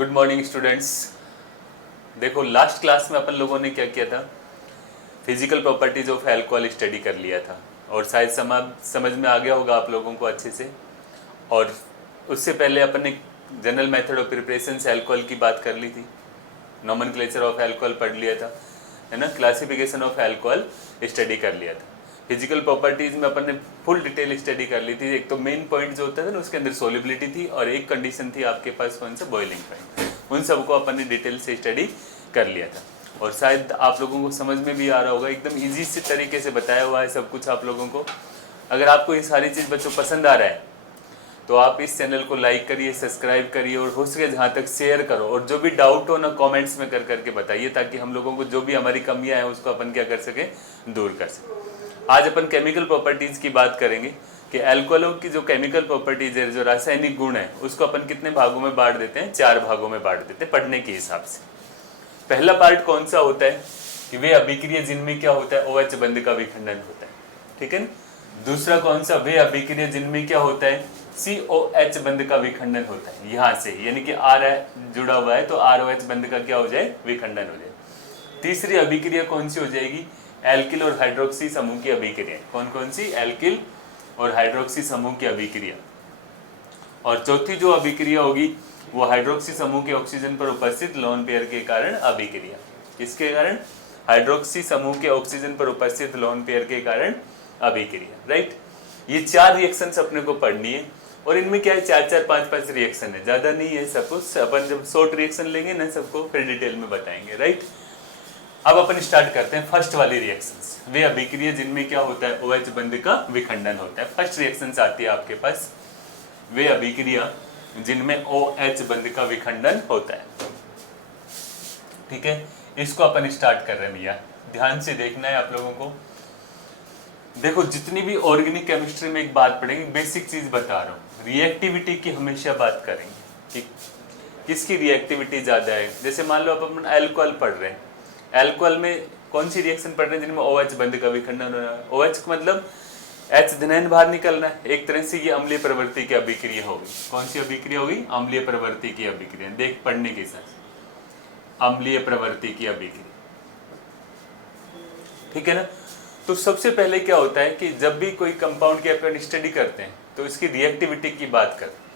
Good morning students. देखो last class में अपन लोगों ने क्या किया था, physical properties of alcohol study कर लिया था और शायद समझ में आ गया होगा आप लोगों को अच्छे से। और उससे पहले अपन ने जनरल मेथड ऑफ प्रिपरेशन से अल्कोहल की बात कर ली थी, नोमेनक्लेचर ऑफ अल्कोहल पढ़ लिया था, है ना, क्लासिफिकेशन ऑफ अल्कोहल स्टडी कर लिया था। फिजिकल प्रॉपर्टीज में अपन ने फुल डिटेल स्टडी कर ली थी। एक तो मेन पॉइंट जो होता था ना उसके अंदर सोलिबिलिटी थी और एक कंडीशन थी आपके पास कौन सा, बॉइलिंग पॉइंट। उन सबको अपन ने डिटेल से स्टडी कर लिया था और शायद आप लोगों को समझ में भी आ रहा होगा, एकदम इजी से तरीके से बताया हुआ है सब कुछ आप लोगों को। अगर आपको ये सारी चीज़ बच्चों पसंद आ रहा है तो आप इस चैनल को लाइक करिए, सब्सक्राइब करिए और हो सके जहाँ तक शेयर करो। और जो भी डाउट हो ना कमेंट्स में कर करके बताइए, ताकि हम लोगों को जो भी हमारी कमियां हैं उसको अपन क्या कर सके, दूर कर सके। आज अपन केमिकल प्रॉपर्टीज की बात करेंगे कि अल्कोहलों की जो केमिकल प्रॉपर्टीज है, जो रासायनिक गुण है, उसको अपन कितने भागों में बांट देते हैं, 4 भागों में बांट देते हैं पढ़ने के हिसाब से। पहला पार्ट कौन सा होता है कि वे अभिक्रिया जिनमें क्या होता है, OH बंध का विखंडन होता है, ठीक है। दूसरा कौन सा, वे अभिक्रिया जिनमें क्या होता है, COH बंध का विखंडन होता है। यहाँ से यानी कि R जुड़ा हुआ है तो ROH बंध का क्या हो जाए, विखंडन हो जाए। तीसरी अभिक्रिया कौन सी हो जाएगी, एल्किल और हाइड्रोक्सी समूह की अभिक्रिया। कौन कौन सी, एल्किल और हाइड्रोक्सी समूह की अभिक्रिया। और चौथी जो अभिक्रिया होगी वो हाइड्रोक्सी समूह के ऑक्सीजन पर उपस्थित लोन पेयर के कारण अभिक्रिया। किसके कारण, हाइड्रोक्सी समूह के ऑक्सीजन पर उपस्थित लोन पेयर के कारण अभिक्रिया, राइट। ये 4 रिएक्शंस अपने को पढ़नी है और इनमें क्या है, 4-4, 5-5 रिएक्शन है, ज्यादा नहीं है सब कुछ। अपन जब शॉर्ट रिएक्शन लेंगे ना सबको फिर डिटेल में बताएंगे, राइट। अब अपन स्टार्ट करते हैं फर्स्ट वाली रिएक्शंस, वे अभिक्रिया जिनमें क्या होता है, OH बंध का विखंडन होता है। फर्स्ट रिएक्शंस आती है आपके पास, वे अभिक्रिया जिनमें OH बंध का विखंडन होता है, ठीक है। इसको अपन स्टार्ट कर रहे हैं भैया, ध्यान से देखना है आप लोगों को। देखो जितनी भी ऑर्गेनिक केमिस्ट्री में एक बात पढ़ेंगे, बेसिक चीज बता रहा हूँ, रिएक्टिविटी की हमेशा बात करेंगे कि किसकी रिएक्टिविटी ज्यादा है। जैसे मान लो अपन अल्कोहल पढ़ रहे हैं, अल्कोहल में कौन सी रिएक्शन पढ़ रहे हैं जिनमें OH बंध का विखंडन हो रहा है। OH का मतलब H धनायन बाहर निकलना है, एक तरह से ये अम्लीय प्रवृत्ति की अभिक्रिया होगी। कौन सी अभिक्रिया होगी, अम्लीय प्रवृत्ति की अभिक्रिया। देख पढ़ने के साथ, अम्लीय प्रवृत्ति की अभिक्रिया, ठीक है ना। तो सबसे पहले क्या होता है कि जब भी कोई कंपाउंड की अपन स्टडी करते हैं तो इसकी रिएक्टिविटी की बात करते हैं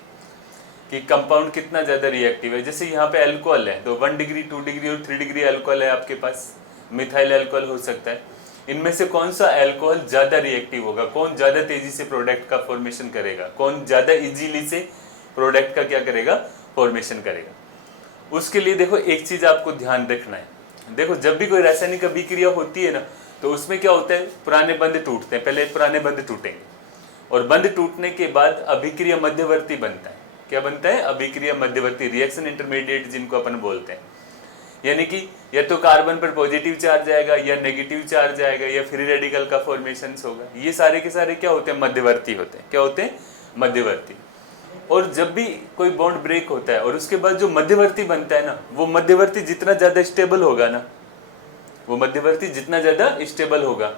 कि कंपाउंड कितना ज्यादा रिएक्टिव है। जैसे यहाँ पे अल्कोहल है तो 1 डिग्री, 2 डिग्री और 3 डिग्री अल्कोहल है आपके पास, मिथाइल अल्कोहल हो सकता है। इनमें से कौन सा अल्कोहल ज्यादा रिएक्टिव होगा, कौन ज्यादा तेजी से प्रोडक्ट का फॉर्मेशन करेगा, कौन ज्यादा इजीली से प्रोडक्ट का क्या करेगा, फॉर्मेशन करेगा। उसके लिए देखो एक चीज आपको ध्यान रखना है। देखो जब भी कोई रासायनिक अभिक्रिया होती है ना तो उसमें क्या होता है, पुराने बंध टूटते हैं, पहले पुराने बंध टूटेंगे और बंध टूटने के बाद अभिक्रिया मध्यवर्ती बनता है। क्या बनता है, अभिक्रिया मध्यवर्ती, रिएक्शन इंटरमीडिएट जिनको अपन बोलते हैं। यानी कि या तो कार्बन पर पॉजिटिव चार्ज आएगा या नेगेटिव चार्ज आएगा या फ्री रेडिकल का फॉर्मेशन होगा। ये सारे के सारे क्या होते हैं, मध्यवर्ती होते हैं। क्या होते हैं, मध्यवर्ती। और जब भी कोई बॉन्ड ब्रेक होता है और उसके बाद जो मध्यवर्ती बनता है ना, वो मध्यवर्ती जितना ज्यादा स्टेबल होगा ना, वो मध्यवर्ती जितना ज्यादा स्टेबल होगा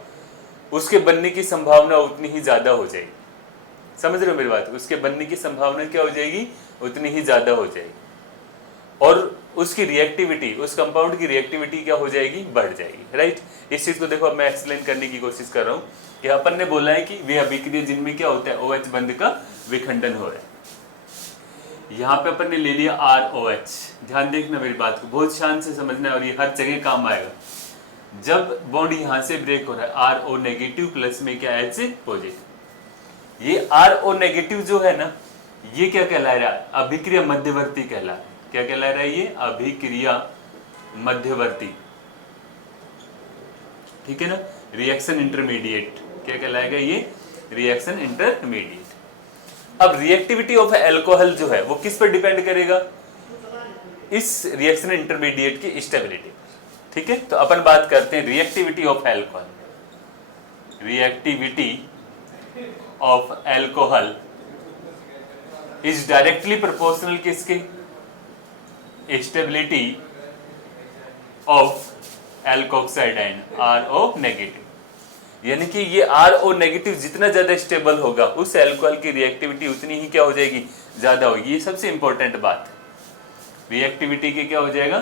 उसके बनने की संभावना उतनी ही ज्यादा हो जाएगी। समझ रहे हो मेरी बात, उसके बनने की संभावना क्या हो जाएगी, उतनी ही ज्यादा हो जाएगी। और उसकी रिएक्टिविटी, उस कंपाउंड की रिएक्टिविटी क्या हो जाएगी, बढ़ जाएगी, राइट। इस चीज को देखो अब मैं एक्सप्लेन करने की कोशिश कर रहा हूँ कि अपन ने बोला है कि वे अभिक्रिया जिनमें क्या होता है, OH बंध का विखंडन हो रहा है। यहाँ पे अपन ने ले लिया ROH। ध्यान देखना मेरी बात को, बहुत शान से समझना और ये हर जगह काम आएगा। जब बॉन्ड यहां से ब्रेक हो रहा है, RO नेगेटिव प्लस में क्या H पॉजिटिव, ये RO नेगेटिव जो है ना, ये क्या कहला रहा है, अभिक्रिया मध्यवर्ती कहला रहा है। क्या कहला रहा है, ये अभिक्रिया मध्यवर्ती, ठीक है ना। रिएक्शन इंटरमीडिएट क्या कहलाएगा, ये रिएक्शन इंटरमीडिएट। अब रिएक्टिविटी ऑफ अल्कोहल जो है वो किस पर डिपेंड करेगा, इस रिएक्शन इंटरमीडिएट की स्टेबिलिटी, ठीक है। तो अपन बात करते हैं reactivity of alcohol. Reactivity of alcohol is directly proportional किसके, stability of alkoxide ion RO negative. यानी कि ये RO नेगेटिव जितना ज्यादा स्टेबल होगा उस अल्कोहल की रिएक्टिविटी उतनी ही क्या हो जाएगी, ज्यादा होगी। ये सबसे इंपॉर्टेंट बात है। रिएक्टिविटी की क्या हो जाएगा,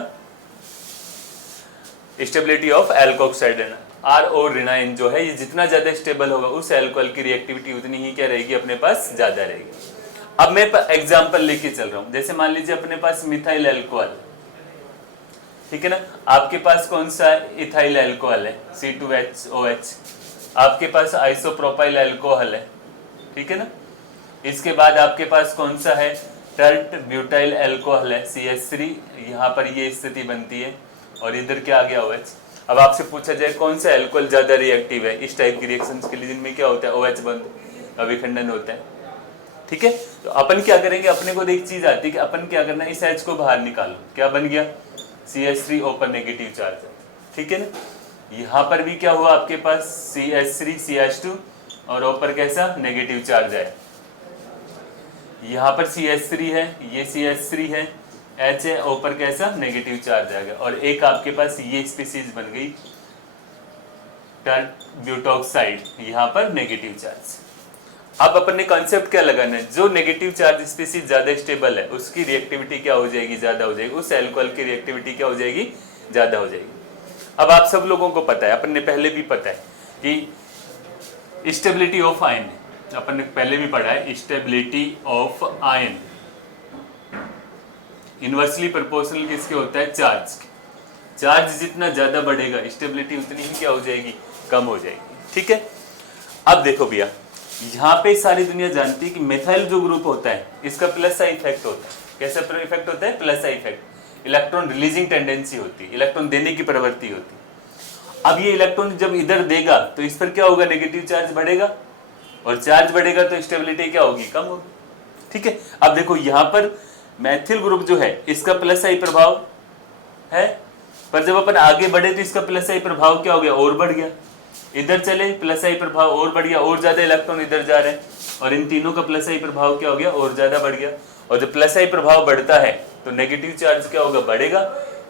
stability of alkoxide R O रिनाइन जो है ये जितना ज्यादा स्टेबल होगा उस एल्कोहल की रिएक्टिविटी उतनी ही क्या रहेगी अपने पास ज्यादा रहेगी। अब मैं एग्जांपल लेके चल रहा हूं, जैसे मान लीजिए अपने पास मिथाइल एल्कोहल, ठीक है ना, आपके पास कौन सा इथाइल एल्कोहल है C2H OH, आपके पास आइसोप्रोपाइल एल्कोहल है, ठीक है ना, इसके बाद आपके पास कौन सा है टर्ट ब्यूटाइल एल्कोहल है CH3, यहाँ पर ये स्थिति बनती है और इधर क्या आ गया OH। अब आपसे पूछा जाए कौन सा एल्कोहल ज्यादा रिएक्टिव है इस टाइप की रिएक्शंस के लिए जिनमें क्या होता है OH बंद अभिखंडन होता है, ठीक है। तो अपन क्या करेंगे, अपने को एक चीज आती है कि अपन क्या करना है, इस H को बाहर निकालो, क्या बन गया CH3 ऊपर नेगेटिव चार्ज, ठीक है ना। यहाँ पर भी क्या हुआ आपके पास CH3 CH2 और ऊपर कैसा नेगेटिव चार्ज है, यहाँ पर CH3 है, ये CH3 है, H है, ऊपर कैसा नेगेटिव चार्ज आ गया और एक आपके पास ये स्पीसीज बन गई ब्यूटॉक्साइड, यहाँ पर नेगेटिव चार्ज। अब अपन ने कॉन्सेप्ट क्या लगाना है, जो नेगेटिव चार्ज स्पीसीज ज्यादा स्टेबल है उसकी रिएक्टिविटी क्या हो जाएगी ज्यादा हो जाएगी, उस एल्कोहल की रिएक्टिविटी क्या हो जाएगी ज्यादा हो जाएगी। अब आप सब लोगों को पता है, अपन ने पहले भी पता है कि स्टेबिलिटी ऑफ आयन, अपन ने पहले भी पढ़ा है, stability of ion inversely proportional किसके होता है चार्ज के, चार्ज जितना ज्यादा बढ़ेगा स्टेबिलिटी उतनी ही क्या हो जाएगी कम हो जाएगी, ठीक है। अब देखो भैया यहाँ पे सारी दुनिया जानती है कि मेथाइल जो ग्रुप होता है इसका प्लस आई इफेक्ट होता है, कैसा इफेक्ट होता है plus I effect, electron releasing tendency होती है, इलेक्ट्रॉन देने की प्रवृत्ति होती है। अब ये इलेक्ट्रॉन जब इधर देगा तो इस पर क्या होगा नेगेटिव चार्ज बढ़ेगा और चार्ज बढ़ेगा तो स्टेबिलिटी क्या होगी कम होगी, ठीक है। अब देखो यहाँ पर मैथिल ग्रुप जो है इसका प्लस आई प्रभाव है, पर जब अपन आगे बढ़े तो इसका प्लस आई प्रभाव क्या हो गया और बढ़ गया, इधर चले प्लस आई प्रभाव और बढ़ गया और ज्यादा इलेक्ट्रॉन इधर जा रहे हैं और इन तीनों का प्लस आई प्रभाव क्या हो गया और ज्यादा बढ़ गया। और जब प्लस आई प्रभाव बढ़ता है तो नेगेटिव चार्ज क्या होगा बढ़ेगा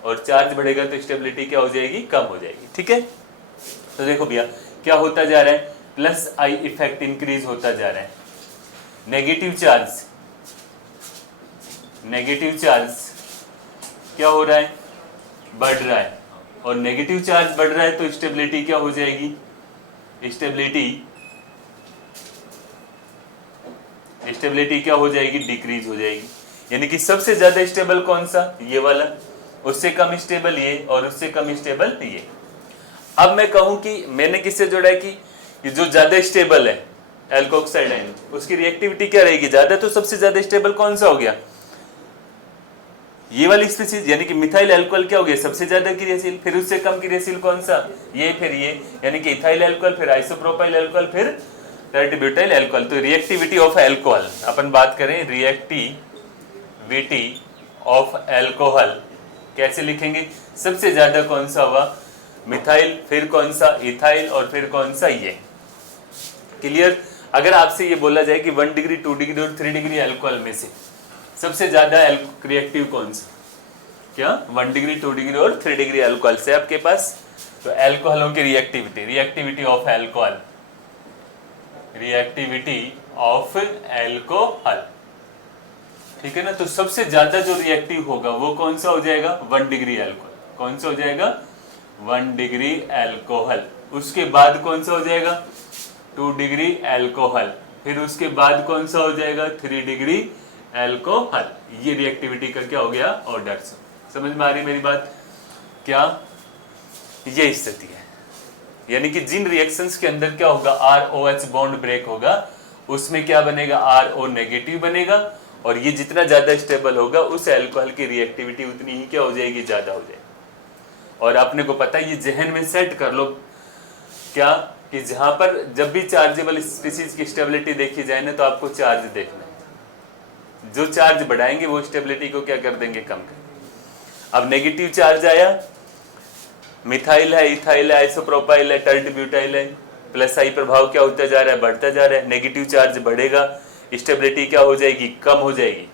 और चार्ज बढ़ेगा तो स्टेबिलिटी क्या हो जाएगी कम हो जाएगी, ठीक है। तो देखो भैया क्या होता जा रहा है, प्लस आई इफेक्ट इंक्रीज होता जा रहा है, नेगेटिव चार्ज क्या हो रहा है बढ़ रहा है और नेगेटिव चार्ज बढ़ रहा है तो स्टेबिलिटी क्या हो जाएगी, स्टेबिलिटी क्या हो जाएगी डिक्रीज हो जाएगी। यानी कि सबसे ज्यादा स्टेबल कौन सा ये वाला, उससे कम स्टेबल ये और उससे कम स्टेबल ये। अब मैं कहूं कि मैंने किससे जोड़ा है कि जो ज्यादा स्टेबल है एल्कोक्साइड आयन उसकी रिएक्टिविटी क्या रहेगी ज्यादा, तो सबसे ज्यादा स्टेबल कौन सा हो गया ये वाली स्पीसीज, यानी कि मिथाइल अल्कोहल क्या हो गया सबसे ज्यादा क्रियाशील, फिर उससे कम क्रियाशील कौन सा ये, फिर ये, यानी कि इथाइल अल्कोहल, फिर आइसोप्रोपाइल अल्कोहल, फिर टर्टब्यूटाइल अल्कोहल। तो रिएक्टिविटी ऑफ अल्कोहल अपन बात करें, रिएक्टिविटी ऑफ अल्कोहल कैसे लिखेंगे, सबसे ज्यादा कौन सा हुआ मिथाइल, फिर कौन सा इथाइल और फिर कौन सा ये। क्लियर। अगर आपसे ये बोला जाए कि 1 डिग्री 2 डिग्री और 3 डिग्री अल्कोहल में से सबसे ज्यादा रिएक्टिव कौन सा, क्या 1 डिग्री 2 डिग्री और 3 डिग्री अल्कोहल से आपके पास, तो अल्कोहलों की रिएक्टिविटी ऑफ अल्कोहल, ठीक है ना। तो सबसे ज्यादा जो रिएक्टिव होगा वो कौन सा हो जाएगा 1 डिग्री अल्कोहल, कौन सा हो जाएगा 1 डिग्री अल्कोहल। उसके बाद कौन सा हो जाएगा 2 डिग्री अल्कोहल, फिर उसके बाद कौन सा हो जाएगा 3 डिग्री अल्कोहल। ये रिएक्टिविटी का क्या हो गया ऑर्डर। समझ में आ रही मेरी बात, क्या ये स्थिति है। यानी कि जिन रिएक्शंस के अंदर क्या होगा ROH बॉन्ड ब्रेक होगा उसमें क्या बनेगा RO नेगेटिव बनेगा और ये जितना ज्यादा स्टेबल होगा उस अल्कोहल की रिएक्टिविटी उतनी ही क्या हो जाएगी ज्यादा हो जाएगी। और आपने को पता है ये जहन में सेट कर लो क्या कि जहां पर जब भी चार्जेबल स्पीसीज की स्टेबिलिटी देखी जाए ना तो आपको चार्ज देखना, जो चार्ज बढ़ाएंगे वो स्टेबिलिटी को क्या कर देंगे कम कर। अब नेगेटिव चार्ज आया, मिथाइल है, इथाइल है, आइसोप्रोपाइल है, टर्टब्यूटाइल है, प्लस आई प्रभाव क्या होता जा रहा है बढ़ता जा रहा है, नेगेटिव चार्ज बढ़ेगा स्टेबिलिटी क्या हो जाएगी कम हो जाएगी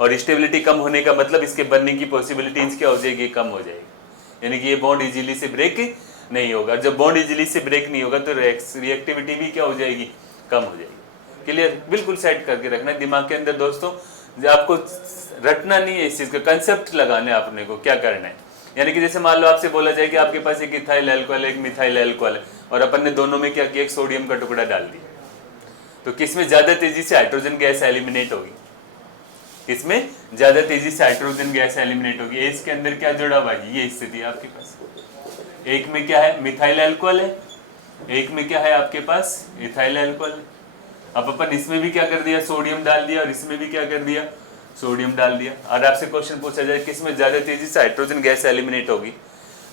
और स्टेबिलिटी कम होने का मतलब इसके बनने की पॉसिबिलिटीज क्या हो जाएगी कम हो जाएगी। यानी कि ये बॉन्ड इजीली से ब्रेक नहीं होगा, जब बॉन्ड इजीली से ब्रेक नहीं होगा तो रिएक्टिविटी भी क्या हो जाएगी कम हो जाएगी। क्लियर, बिल्कुल सेट करके रखना दिमाग के अंदर दोस्तों। जो आपको रटना नहीं है, इस चीज का कंसेप्ट लगाना है आपने को क्या करना है। यानी कि जैसे मान लो आपसे बोला जाए कि आपके पास एक इथाइल अल्कोहल एक मिथाइल अल्कोहल है और अपन ने दोनों में क्या किया, एक सोडियम का टुकड़ा डाल दिया, तो किसमें ज्यादा तेजी से हाइड्रोजन गैस एलिमिनेट होगी, किसमें ज्यादा तेजी से हाइड्रोजन गैस एलिमिनेट होगी। इसके अंदर क्या जुड़ा हुआ है, ये स्थिति है आपके पास। एक में क्या है, मिथाइल अल्कोहल है, एक में क्या है आपके पास, इथाइल अल्कोहल है। अब अपन इसमें भी क्या कर दिया, सोडियम डाल दिया, और इसमें भी क्या कर दिया, सोडियम डाल दिया। और आपसे क्वेश्चन पूछा जाए किसमें ज्यादा तेजी से हाइड्रोजन गैस एलिमिनेट होगी,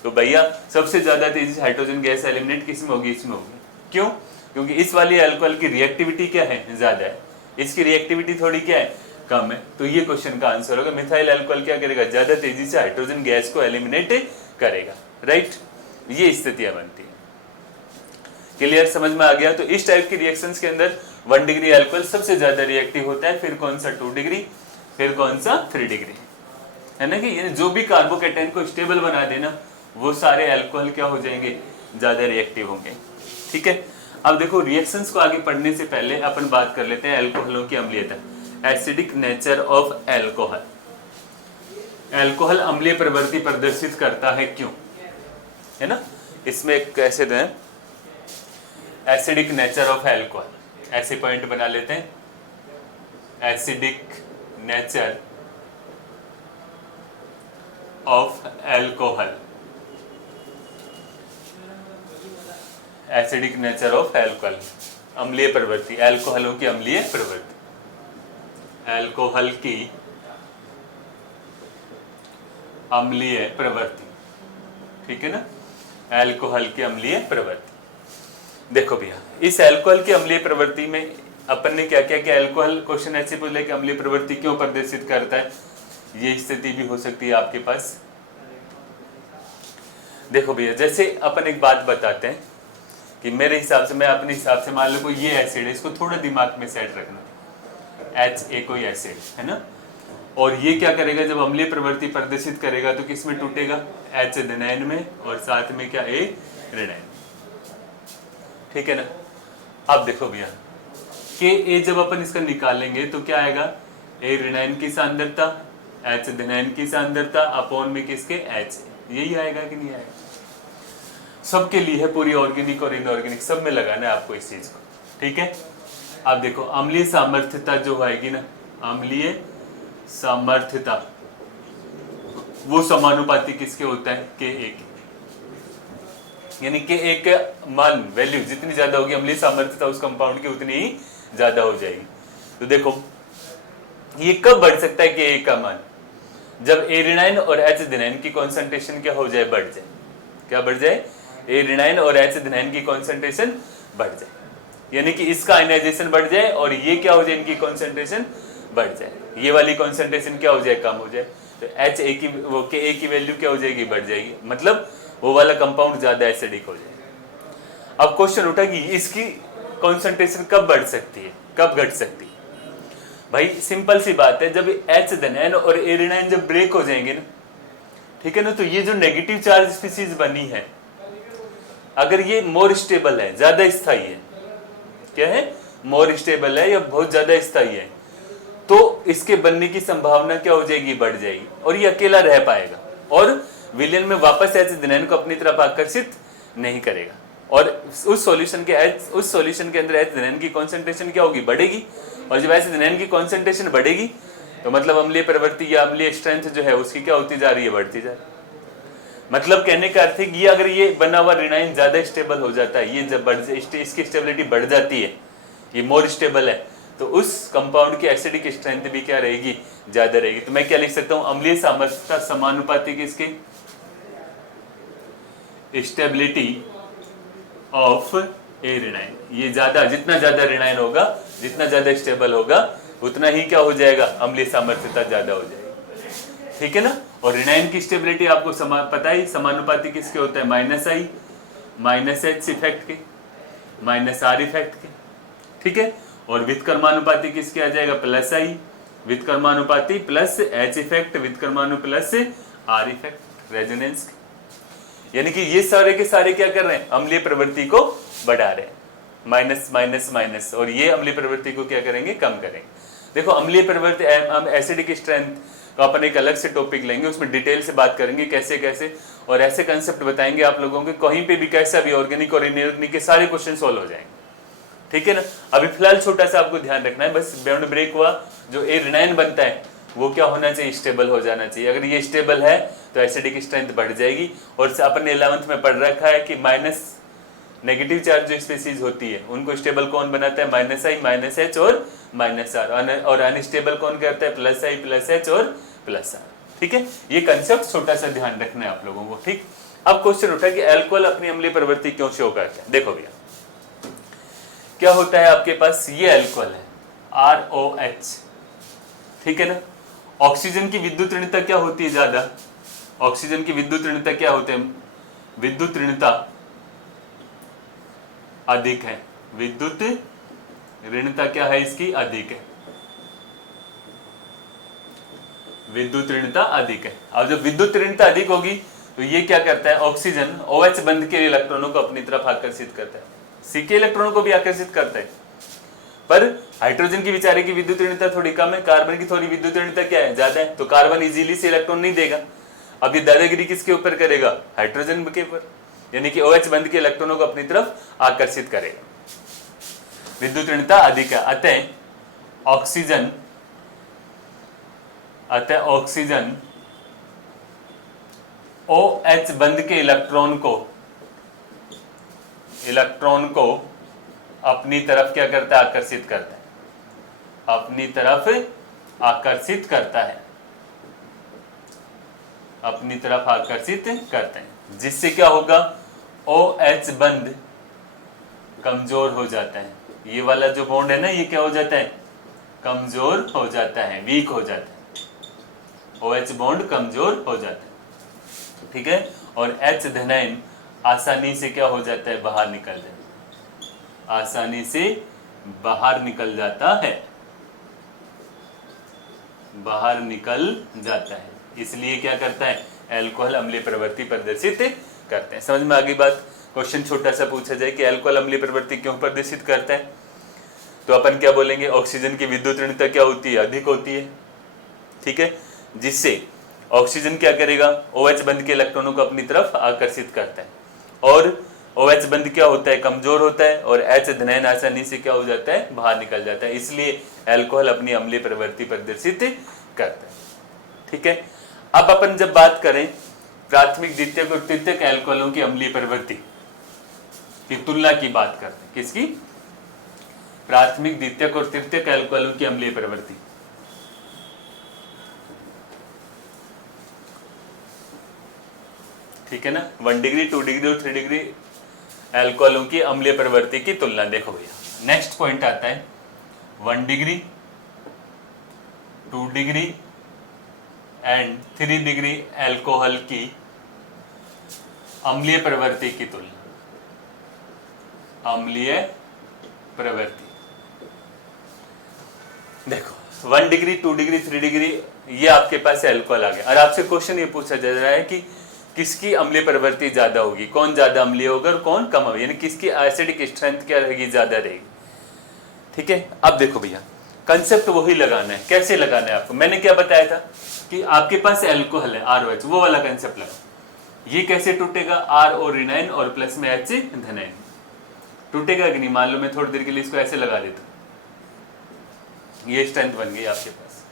तो भैया सबसे ज्यादा तेजी से हाइड्रोजन गैस एलिमिनेट किसमें होगी, इसमें होगी। क्यों, क्योंकि इस वाली अल्कोहल की रिएक्टिविटी क्या है, ज्यादा है, इसकी रिएक्टिविटी थोड़ी क्या है, कम है। तो ये क्वेश्चन का आंसर होगा, मिथाइल अल्कोहल क्या करेगा, ज्यादा तेजी से हाइड्रोजन गैस को एलिमिनेट करेगा, राइट। ये स्थितियां बनती है। क्लियर, समझ में आ गया। तो इस टाइप की रिएक्शंस के अंदर 1 डिग्री अल्कोहल सबसे ज्यादा रिएक्टिव होता है, फिर कौन सा 2 डिग्री, फिर कौन सा 3 डिग्री, है ना। कि जो भी कार्बोकेटाइन को स्टेबल बना देना वो सारे अल्कोहल क्या हो जाएंगे, ज्यादा रिएक्टिव होंगे। ठीक है, अब देखो रिएक्शंस को आगे पढ़ने से पहले अपन बात कर लेते हैं अल्कोहलों की अम्लीयता, acidic nature of alcohol. Alcohol अम्लीय प्रवृत्ति प्रदर्शित करता है क्यों, है ना। इसमें एक एसिड है, एसिडिक नेचर ऑफ अल्कोहल, ऐसे पॉइंट बना लेते हैं, acidic nature of alcohol, acidic nature of alcohol, अम्लीय प्रवृत्ति, अल्कोहलों की अम्लीय प्रवृत्ति, अल्कोहल की अम्लीय प्रवृत्ति, ठीक है ना, अल्कोहल की अम्लीय प्रवृत्ति। देखो भैया, इस अल्कोहल की अम्लीय प्रवृत्ति में अपन ने क्या किया कि अल्कोहल क्वेश्चन ऐसे पूछा कि अम्लीय प्रवृत्ति क्यों प्रदर्शित करता है, ये स्थिति भी हो सकती है आपके पास। देखो भैया, जैसे अपन एक बात बताते हैं कि मेरे हिसाब से, मैं अपने हिसाब से मान लो कोई ये एसिड है, इसको थोड़ा दिमाग में सेट रखना, HA कोई एसिड है ना, और ये क्या करेगा, जब अम्लीय प्रवृत्ति प्रदर्शित करेगा तो किसमें टूटेगा, H एडेनाइन में, और साथ में क्या, A रेनाइन, ठीक है ना। अब देखो भैया KA जब अपन इसका निकालेंगे तो क्या आएगा, A रेनाइन की सांद्रता, H एडेनाइन की सांद्रता अपॉन में किसके, HA, यही आएगा कि नहीं आएगा। सबके लिए है, पूरी ऑर्गेनिक और इनऑर्गेनिक सब में लगाना है आपको इस चीज को, ठीक है। अब देखो अम्लीय सामर्थ्यता जो आएगी ना, अम्लीय सामर्थ्यता वो समानुपाती किसके होता है, KA के, यानी KA का मान वैल्यू जितनी ज्यादा होगी अम्लीय सामर्थ्यता उस कंपाउंड की उतनी ही ज्यादा हो जाएगी। तो देखो ये कब बढ़ सकता है KA का मान, जब A रेनाइन और H एडेनाइन की कॉन्सेंट्रेशन क्या हो जाए, बढ़ जाए, क्या बढ़ जाए, A रेनाइन और H एडेनाइन की कॉन्सेंट्रेशन बढ़ जाए, यानी कि इसका आयनाइजेशन बढ़ जाए और ये क्या हो जाए, इनकी कॉन्सेंट्रेशन बढ़ जाए, ये वाली कॉन्सेंट्रेशन क्या हो जाए, कम हो जाए, तो HA की वो KA की वैल्यू क्या हो जाएगी, बढ़ जाएगी, मतलब वो वाला कंपाउंड ज्यादा एसिडिक हो जाएगा। अब क्वेश्चन उठा कि इसकी कॉन्सेंट्रेशन कब बढ़ सकती है, कब घट सकती है। भाई सिंपल सी बात है, जब H एडेनाइन और A रेनाइन जब ब्रेक हो जाएंगे ना, ठीक है ना, तो ये जो नेगेटिव चार्ज स्पीसीज बनी है, अगर ये मोर स्टेबल है, ज्यादा स्थायी है, क्या है, मोर स्टेबल है या बहुत ज्यादा स्थायी है, तो इसके बनने की संभावना क्या हो जाएगी, बढ़ जाएगी, और ये अकेला रह पाएगा और विलयन में वापस H एडेनाइन को अपनी तरफ आकर्षित नहीं करेगा, और उस सॉल्यूशन के अंदर H एडेनाइन की कॉन्सेंट्रेशन क्या होगी, बढ़ेगी, और जब H एडेनाइन की कॉन्सेंट्रेशन बढ़ेगी तो मतलब अम्लीय प्रवृत्ति या अम्लीय स्ट्रेंथ जो है उसकी क्या होती जा रही है, बढ़ती जा रही है। मतलब कहने का अर्थ है कि अगर ये बना हुआ रेनाइन ज्यादा स्टेबल हो जाता है, ये जब इसकी स्टेबिलिटी बढ़ जाती है, ये मोर स्टेबल है, तो उस कंपाउंड की एसिडिक स्ट्रेंथ भी क्या रहेगी, ज्यादा रहेगी। तो मैं क्या लिख सकता हूं, अम्लीय सामर्थ्यता समानुपाती किसके, स्टेबिलिटी ऑफ ए रेनाइन, ये ज्यादा, जितना ज्यादा रेनाइन होगा, जितना ज्यादा स्टेबल होगा, उतना ही क्या हो जाएगा, अम्लीय सामर्थ्यता ज्यादा हो जाएगी, ठीक है ना। और रेनाइन की स्टेबिलिटी आपको पता ही समानुपाती किसके होता है, -I -H इफेक्ट के, -R इफेक्ट के, ठीक है। और व्युत्क्रमानुपाती किसके आ जाएगा, +I, व्युत्क्रमानुपाती +H इफेक्ट, व्युत्क्रमानु +R इफेक्ट, रेजोनेंस के। यानी कि ये सारे के सारे क्या कर रहे हैं, अम्लीय प्रवृत्ति को बढ़ा रहे हैं, माइनस माइनस माइनस, और ये अम्लीय प्रवृत्ति को क्या करेंगे, कम करेंगे। देखो अम्लीय प्रवृत्ति एसिडिक स्ट्रेंथ तो अपन एक अलग से टॉपिक लेंगे, उसमें डिटेल से बात करेंगे कैसे कैसे, और ऐसे कंसेप्ट बताएंगे आप लोगों के, कहीं पे भी कैसा भी ऑर्गेनिक और इनऑर्गेनिक के सारे क्वेश्चन सॉल्व हो जाएंगे, ठीक है ना। अभी फिलहाल छोटा सा आपको ध्यान रखना है, बस बियॉन्ड ब्रेक हुआ जो एरिनाइन बनता है वो क्या होना चाहिए, स्टेबल हो जाना चाहिए। अगर ये स्टेबल है तो एसिडिक स्ट्रेंथ बढ़ जाएगी। और अपन ने 11th में पढ़ रखा है कि माइनस नेगेटिव चार्ज जो स्पीसीज होती है उनको स्टेबल कौन बनाता है, माइनस आई माइनस एच और माइनस आर, और अनस्टेबल कौन करता है, प्लस आई प्लस एच और प्लस आर, ठीक है। ये कंसेप्ट छोटा सा ध्यान रखना है आप लोगों को, ठीक। अब क्वेश्चन उठा कि अल्कोहल अपनी अम्लीय प्रवृत्ति क्यों शो करता है। देखो भैया क्या होता है आपके पास, ये अल्कोहल है ROH, ठीक है ना। ऑक्सीजन की विद्युत ऋणता क्या होती है ज्यादा, ऑक्सीजन की विद्युत ऋणता क्या होते हैं, विद्युत ऋणता अधिक है, विद्युत ऋणता क्या है इसकी, अधिक है, विद्युत ऋणता अधिक है। अब जब विद्युत ऋणता अधिक होगी तो ये क्या करता है, ऑक्सीजन OH बंध के इलेक्ट्रॉनों को अपनी तरफ आकर्षित करता है, C के इलेक्ट्रॉनों को भी आकर्षित करता है। पर हाइड्रोजन की बेचारे की विद्युत ऋणता थोड़ी कम है, कार्बन की थोड़ी विद्युत ऋणता क्या है, ज्यादा है, तो कार्बन इजीली से इलेक्ट्रॉन नहीं देगा। अब ये दादागिरी किसके ऊपर करेगा, हाइड्रोजन के ऊपर, यानी कि OH बंध के इलेक्ट्रॉनों को अपनी तरफ आकर्षित करेगा, विद्युत ऋणता अधिक है। अतः ऑक्सीजन OH बंध के इलेक्ट्रॉन को अपनी तरफ क्या करता है, आकर्षित करता है, अपनी तरफ आकर्षित करता है, अपनी तरफ आकर्षित करते हैं, जिससे क्या होगा, OH बंध कमजोर हो जाता है। ये वाला जो बॉन्ड है ना, ये क्या हो जाता है, कमजोर हो जाता है, वीक हो जाता है, OH बॉन्ड कमजोर हो जाता है, ठीक है। और H धनायन आसानी से क्या हो जाता है, बाहर निकल जाता है, आसानी से बाहर निकल जाता है, बाहर निकल जाता है। इसलिए क्या करता है, अल्कोहल अम्लीय प्रवृत्ति प्रदर्शित करते हैं। समझ में आ गई बात। क्वेश्चन छोटा सा पूछा जाए कि अल्कोहल अम्लीय प्रवृत्ति क्यों प्रदर्शित करता है, तो अपन क्या बोलेंगे, ऑक्सीजन की विद्युत ऋणता क्या होती है, अधिक होती है, ठीक है, जिससे ऑक्सीजन क्या करेगा, OH बंध के इलेक्ट्रॉनों को अपनी तरफ आकर्षित करता है, और OH बंध क्या होता है, कमजोर होता है, और H धनायन आसानी से क्या हो जाता है, बाहर निकल जाता है। इसलिए अल्कोहल अपनी अम्लीय प्रवृत्ति प्रदर्शित करता है, ठीक है। अब अपन जब बात करें प्राथमिक द्वितीयक और तृतीयक अल्कोहलों की अम्लीय प्रवृत्ति की तुलना की बात करते हैं, किसकी, प्राथमिक द्वितीयक और तृतीयक अल्कोहलों की अम्लीय प्रवृत्ति। ठीक है ना, 1 डिग्री 2 डिग्री और 3 डिग्री अल्कोहलों की अम्लीय प्रवृत्ति की तुलना। देखो भैया नेक्स्ट पॉइंट आता है 1 degree 2 degree and 3 degree alcohol की अम्लीय प्रवृत्ति की तुलना। अम्लीय प्रवृत्ति देखो 1 डिग्री 2 डिग्री 3 डिग्री ये आपके पास अल्कोहल आ गया, और आपसे क्वेश्चन ये पूछा जा रहा है कि किसकी अम्लीय प्रवृत्ति ज्यादा होगी, कौन ज्यादा अम्लीय होगा और कौन कम होगी, यानी किसकी एसिडिक स्ट्रेंथ क्या रहेगी, ज्यादा रहेगी। ठीक है, अब देखो भैया कंसेप्ट वही लगाना है। कैसे लगाना है आपको, मैंने क्या बताया था कि आपके पास अल्कोहल है ROH, वो वाला कंसेप्ट लगा। ये कैसे टूटेगा, RO ऋणायन और प्लस में H धनायन, टूटेगा कि नहीं। मान लो मैं थोड़ी देर के लिए इसको ऐसे लगा देता हूं, ये स्ट्रेंथ बन गई आपके पास।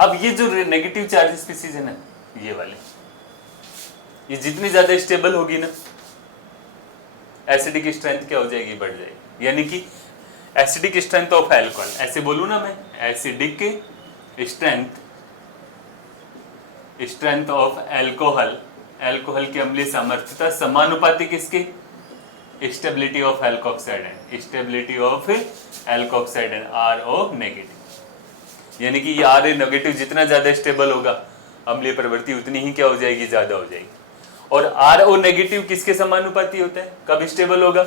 अब ये जो नेगेटिव चार्ज स्पीसीज है ना, ये वाले, ये जितनी ज्यादा स्टेबल होगी ना, एसिडिक स्ट्रेंथ क्या हो जाएगी, बढ़ जाएगी। यानी कि एसिडिक स्ट्रेंथ ऑफ अल्कोहल, ऐसे बोलूं ना मैं, acidic strength of alcohol, alcohol की अम्लीय सामर्थ्यता समानुपाती किसके, stability of alkoxide and, stability of alkoxide and RO negative. यानी कि ये RO नेगेटिव जितना ज्यादा स्टेबल होगा, अम्लीय प्रवृत्ति उतनी ही क्या हो जाएगी, ज्यादा हो जाएगी। और RO नेगेटिव किसके समानुपाती होता है, कब स्टेबल होगा,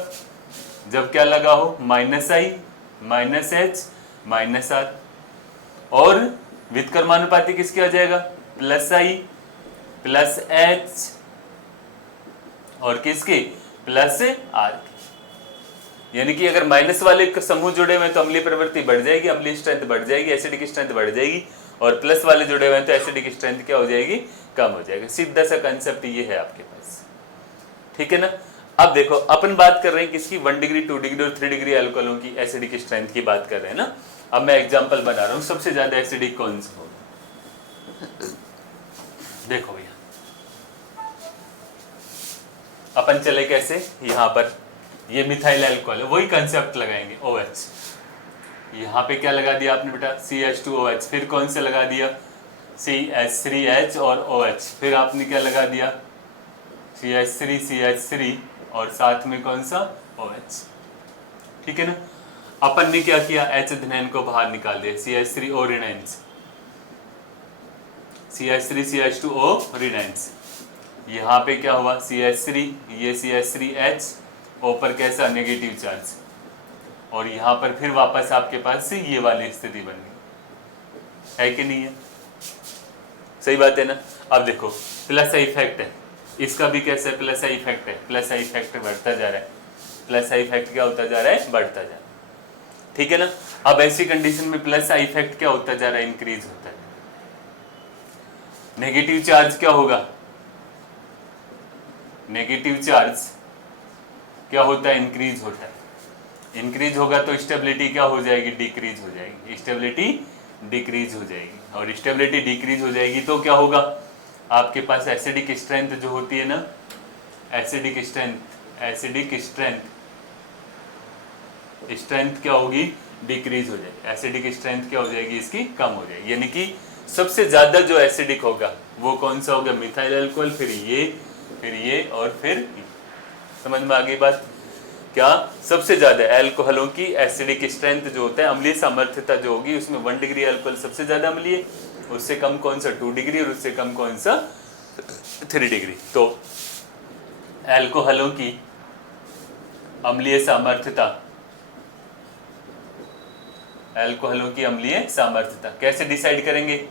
जब क्या लगा हो, -I -H -R, और व्युत्क्रमानुपाती किसके आ जाएगा, +I +H और किसके, +R। यानी कि अगर माइनस वाले समूह जुड़े हुए हैं तो अम्लीय प्रवृत्ति बढ़ जाएगी, अम्लीय स्ट्रेंथ बढ़ जाएगी, एसिडिक स्ट्रेंथ बढ़ जाएगी, और प्लस वाले जुड़े हुए हैं तो एसिडिक स्ट्रेंथ क्या हो जाएगी, कम हो जाएगा। सीधा सा कंसेप्ट ये है आपके पास, ठीक है ना। अब देखो अपन बात कर रहे हैं किसकी, 1 डिग्री 2 डिग्री और 3 डिग्री अल्कोहलों की एसिडिक स्ट्रेंथ की बात कर रहे हैं ना। अब मैं एग्जांपल बना रहा हूं, सबसे ज्यादा एसिडिक कौन सा होगा, देखो भैया अपन चले कैसे, यहां पर ये मिथाइल अल्कोहल है, वही कंसेप्ट लगाएंगे OH, यहाँ पे क्या लगा दिया आपने बेटा CH2OH, फिर कौन सा लगा दिया CH3H और OH, फिर आपने क्या लगा दिया CH3 और साथ में कौन सा OH, ठीक है ना। अपन ने क्या किया, H धनायन को बाहर निकाल दिया, CH3O ऋणांश, CH3CH2O ऋणांश, यहाँ पे क्या हुआ CH3, ये CH3H, ऊपर कैसा नेगेटिव चार्ज, और यहाँ पर फिर वापस आपके पास से ये वाली स्थिति बन गई, है कि नहीं है, सही बात है ना। अब देखो प्लस इफेक्ट है, इसका भी कैसा है, प्लस इफेक्ट है, प्लस इफेक्ट बढ़ता जा रहा है, प्लस इफेक्ट क्या होता जा रहा है, बढ़ता जा रहा है, ठीक है ना। अब ऐसी कंडीशन में प्लस इफेक्ट क्या होता जा रहा है, इंक्रीज होता है, नेगेटिव चार्ज क्या होगा, नेगेटिव चार्ज क्या होता है, इंक्रीज होता है, इंक्रीज होगा तो स्टेबिलिटी क्या हो जाएगी, डिक्रीज हो जाएगी, स्टेबिलिटी डिक्रीज हो जाएगी, और स्टेबिलिटी डिक्रीज हो जाएगी तो क्या होगा, आपके पास एसिडिक स्ट्रेंथ जो होती है ना, एसिडिक स्ट्रेंथ क्या होगी, डिक्रीज हो जाएगी, एसिडिक स्ट्रेंथ क्या हो जाएगी, इसकी कम हो जाएगी, यानी कि सबसे ज्यादा जो एसिडिक होगा वो कौन सा होगा, मिथाइल अल्कोहल, फिर ये और फिर ये। समझ में आ गई बात, क्या सबसे ज्यादा अल्कोहलों की एसिडिक स्ट्रेंथ जो होता है, अम्लीय सामर्थ्यता जो होगी, उसमें 1 डिग्री अल्कोहल सबसे ज्यादा अम्लीय, उससे कम कौन सा 2 डिग्री, और उससे कम कौन सा 3 डिग्री। तो अल्कोहलों की अम्लीय सामर्थ्यता, अल्कोहलों की अम्लीय सामर्थ्यता कैसे डिसाइड करेंगे,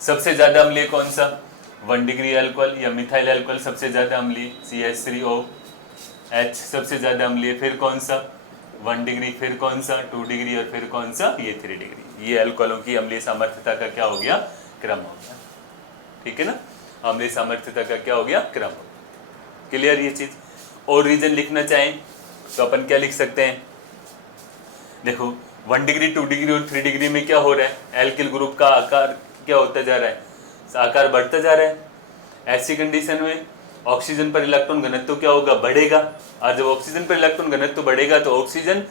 सबसे ज्यादा अम्लीय कौन सा, 1 डिग्री अल्कोहल या मिथाइल अल्कोहल सबसे ज्यादा अम्लीय, CH3OH सबसे ज्यादा अम्लीय, फिर कौन सा 1 डिग्री, फिर कौन सा 2 डिग्री, और फिर कौन सा ये 3 डिग्री। ये अल्कोहलों की अम्लीय सामर्थ्यता का क्या हो गया, क्रम हो गया, ठीक है ना। अम्लीय सामर्थ्यता का क्या हो गया, क्रम हो गया, क्लियर ये चीज। और रीजन लिखना चाहें तो अपन क्या लिख सकते हैं, देखो 1 डिग्री 2 डिग्री और 3 डिग्री में क्या हो रहा है, एल्किल ग्रुप का आकार क्या होता जा रहा है, आकार बढ़ता जा रहा है। ऐसी कंडीशन में ऑक्सीजन पर इलेक्ट्रॉन घनत्व क्या होगा, बढ़ेगा, और जब ऑक्सीजन पर इलेक्ट्रॉन घनत्व बढ़ेगा तो ऑक्सीजन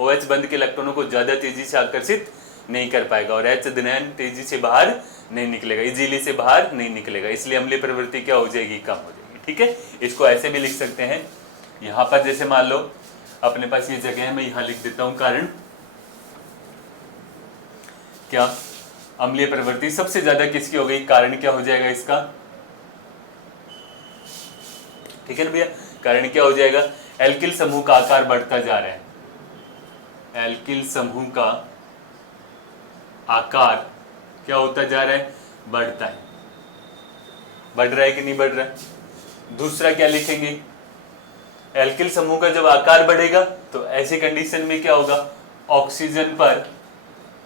OH बंध के इलेक्ट्रॉनों को ज्यादा तेजी से आकर्षित नहीं कर पाएगा, और H धनायन तेजी से बाहर नहीं निकलेगा, इजीली से बाहर नहीं निकलेगा, इसलिए अम्लीय प्रवृत्ति क्या हो जाएगी, कम हो जाएगी, ठीक है। इसको ऐसे भी लिख सकते हैं, यहाँ पर जैसे मान लो अपने पास ये जगह है, मैं यहाँ लिख देता हूँ कारण, क्या अम्लीय प्रवृत्ति सबसे ज्यादा किसकी हो गई, कारण क्या हो जाएगा इसका, ठीक है ना भैया, कारण क्या हो जाएगा, एल्किल समूह का आकार बढ़ता जा रहा है, एल्किल समूह का आकार क्या होता जा रहा है, बढ़ता है, बढ़ रहा है कि नहीं बढ़ रहा है। दूसरा क्या लिखेंगे, एल्किल समूह का जब आकार बढ़ेगा तो ऐसी कंडीशन में क्या होगा, ऑक्सीजन पर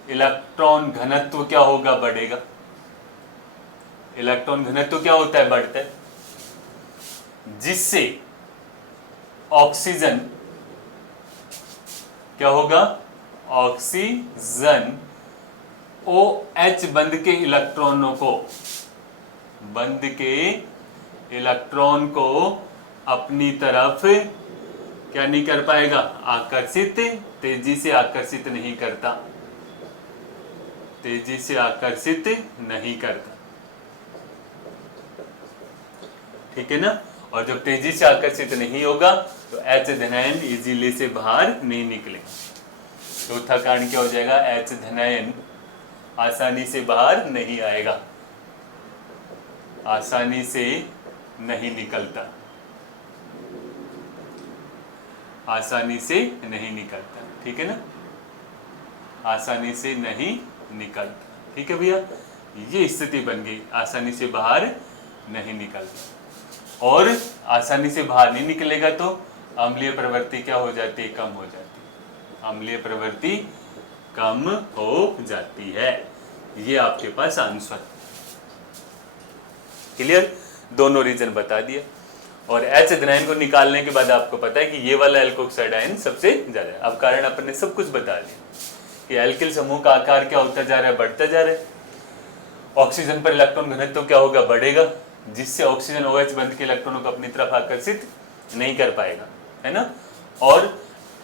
इलेक्ट्रॉन घनत्व क्या होगा, बढ़ेगा, इलेक्ट्रॉन घनत्व क्या होता है, बढ़ता है, जिससे ऑक्सीजन क्या होगा, ऑक्सीजन OH बंध के इलेक्ट्रॉन को अपनी तरफ क्या नहीं कर पाएगा, आकर्षित, तेजी से आकर्षित नहीं करता, तेजी से आकर्षित नहीं करता, ठीक है ना। और जब तेजी से आकर्षित नहीं होगा तो H धनायन इजीली से बाहर नहीं निकलेगा। चौथा कारण क्या हो जाएगा, H धनायन आसानी से बाहर नहीं आएगा, आसानी से नहीं निकलता, आसानी से नहीं निकलता, ठीक है ना, आसानी से नहीं निकलता, ठीक है भैया, ये स्थिति बन गई, आसानी से बाहर नहीं निकलता। और आसानी से बाहर नहीं निकलेगा तो अम्लीय प्रवृत्ति क्या हो जाती है, कम हो जाती है, अम्लीय प्रवृत्ति कम हो जाती है। ये आपके पास आंसर। क्लियर, दोनों रीजन बता दिए। और H एथेनाइन को निकालने के बाद आपको पता है कि ये वाला एल्कोक्साइड आयन सबसे ज्यादा है। अब कारण अपन ने सब कुछ बता दिया कि एल्किल समूह का आकार क्या होता जा रहा है, बढ़ता जा रहा है। ऑक्सीजन पर इलेक्ट्रॉन घनत्व तो क्या होगा, बढ़ेगा, जिससे ऑक्सीजन OH बंध के इलेक्ट्रॉनों को अपनी तरफ आकर्षित नहीं कर पाएगा, है ना। और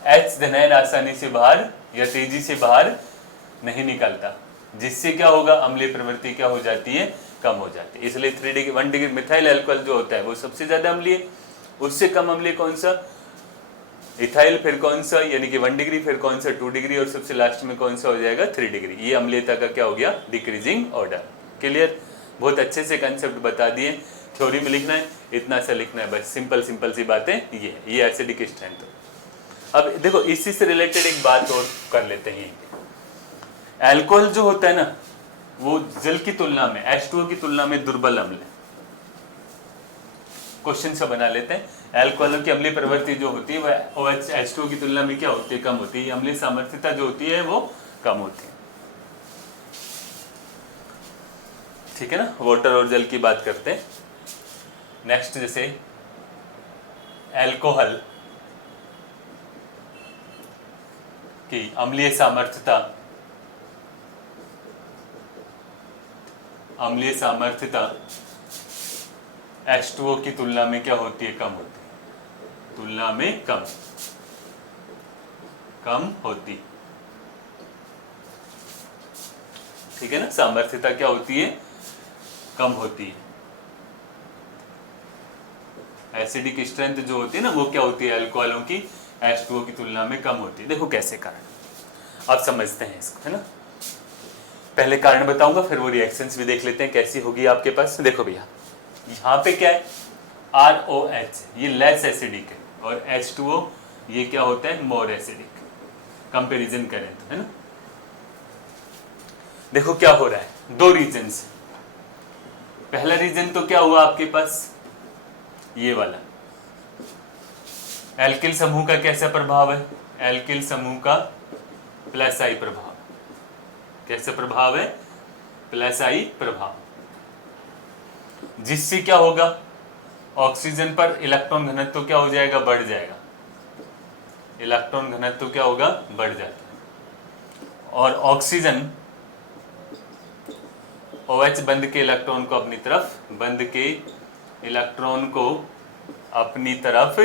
H एथेनाइन आसानी से बाहर या तेजी से बाहर नहीं निकलता, जिससे क्या होगा, अम्लीय प्रवृत्ति क्या हो जाती है, कम हो जाती है। इसलिए 3 डिग्री 1 डिग्री मिथाइल अल्कोहल जो होता है वो सबसे ज्यादा अम्लीय, उससे कम अम्लीय कौन सा, इथाइल, फिर कौन सा, यानी कि 1 डिग्री, फिर कौन सा 2 डिग्री, और सबसे लास्ट में कौन सा हो जाएगा 3 डिग्री। ये अम्लीयता का क्या हो गया, डिक्रीजिंग ऑर्डर। क्लियर, बहुत अच्छे से कंसेप्ट बता दिए। थ्योरी में लिखना है, इतना सा लिखना है बस, सिंपल सिंपल सी बातें ये एसिडिक स्ट्रेंथ। अब देखो इसी से रिलेटेड एक बात और कर लेते हैं। अल्कोहल जो होता है ना, वो जल की तुलना में, H2O की तुलना में दुर्बल अम्ल है। क्वेश्चन सा बना लेते हैं, अल्कोहल की अम्लीय प्रवृत्ति जो होती है वह OH H2O की तुलना में क्या होती है, कम होती है। अम्लीय सामर्थ्यता जो होती है वो कम होती है। ठीक है ना, वाटर और जल की बात करते हैं। नेक्स्ट, जैसे अल्कोहल की अम्लीय सामर्थ्यता, अम्लीय सामर्थ्यता H2O की तुलना में क्या होती है, कम होती है, तुलना में कम होती। ठीक है ना, सामर्थ्यता क्या होती है, कम होती है। एसिडिक स्ट्रेंथ जो होती है ना, वो क्या होती है, अल्कोहलों की H2O की तुलना में कम होती है। देखो कैसे कारण, आप समझते हैं इसको, है ना। पहले कारण बताऊंगा, फिर वो रिएक्शंस भी देख लेते हैं कैसी होगी आपके पास। देखो भैया, यहाँ पे क्या है, ROH, ये लेस एसिडिक है, और H2O ये क्या होता है, मोर एसिडिक, कंपैरिजन करें तो, है ना। देखो क्या हो रहा है, दो रीजन से। पहला रीजन तो क्या हुआ आपके पास, ये वाला एल्किल समूह का कैसा प्रभाव है, एल्किल समूह का प्लस आई प्रभाव। कैसा प्रभाव है, प्लस आई प्रभाव, जिससे क्या होगा, ऑक्सीजन पर इलेक्ट्रॉन घनत्व क्या हो जाएगा, बढ़ जाएगा। इलेक्ट्रॉन घनत्व क्या होगा, बढ़ जाता है। और ऑक्सीजन OH बंध के इलेक्ट्रॉन को अपनी तरफ, बंध के इलेक्ट्रॉन को अपनी तरफ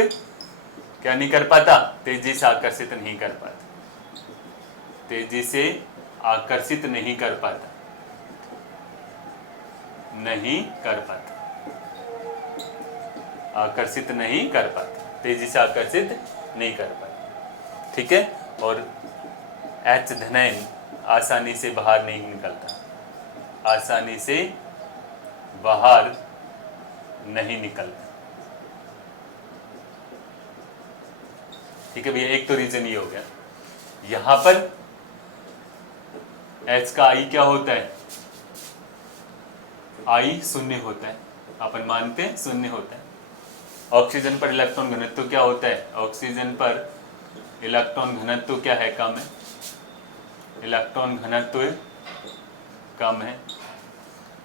क्या नहीं कर पाता, तेजी से आकर्षित नहीं कर पाता, तेजी से आकर्षित नहीं कर पाता, नहीं कर पाता, आकर्षित नहीं कर पाता, तेजी से आकर्षित नहीं कर पाता। ठीक है, और H एथेनाइन आसानी से बाहर नहीं निकलता, आसानी से बाहर नहीं निकलता। ठीक है भैया, एक तो रीजन ये हो गया। यहां पर H का I क्या होता है, I शून्य होता है, अपन मानते हैं शून्य होता है। ऑक्सीजन पर इलेक्ट्रॉन घनत्व क्या होता है, ऑक्सीजन पर इलेक्ट्रॉन घनत्व क्या है, कम है, इलेक्ट्रॉन घनत्व कम है।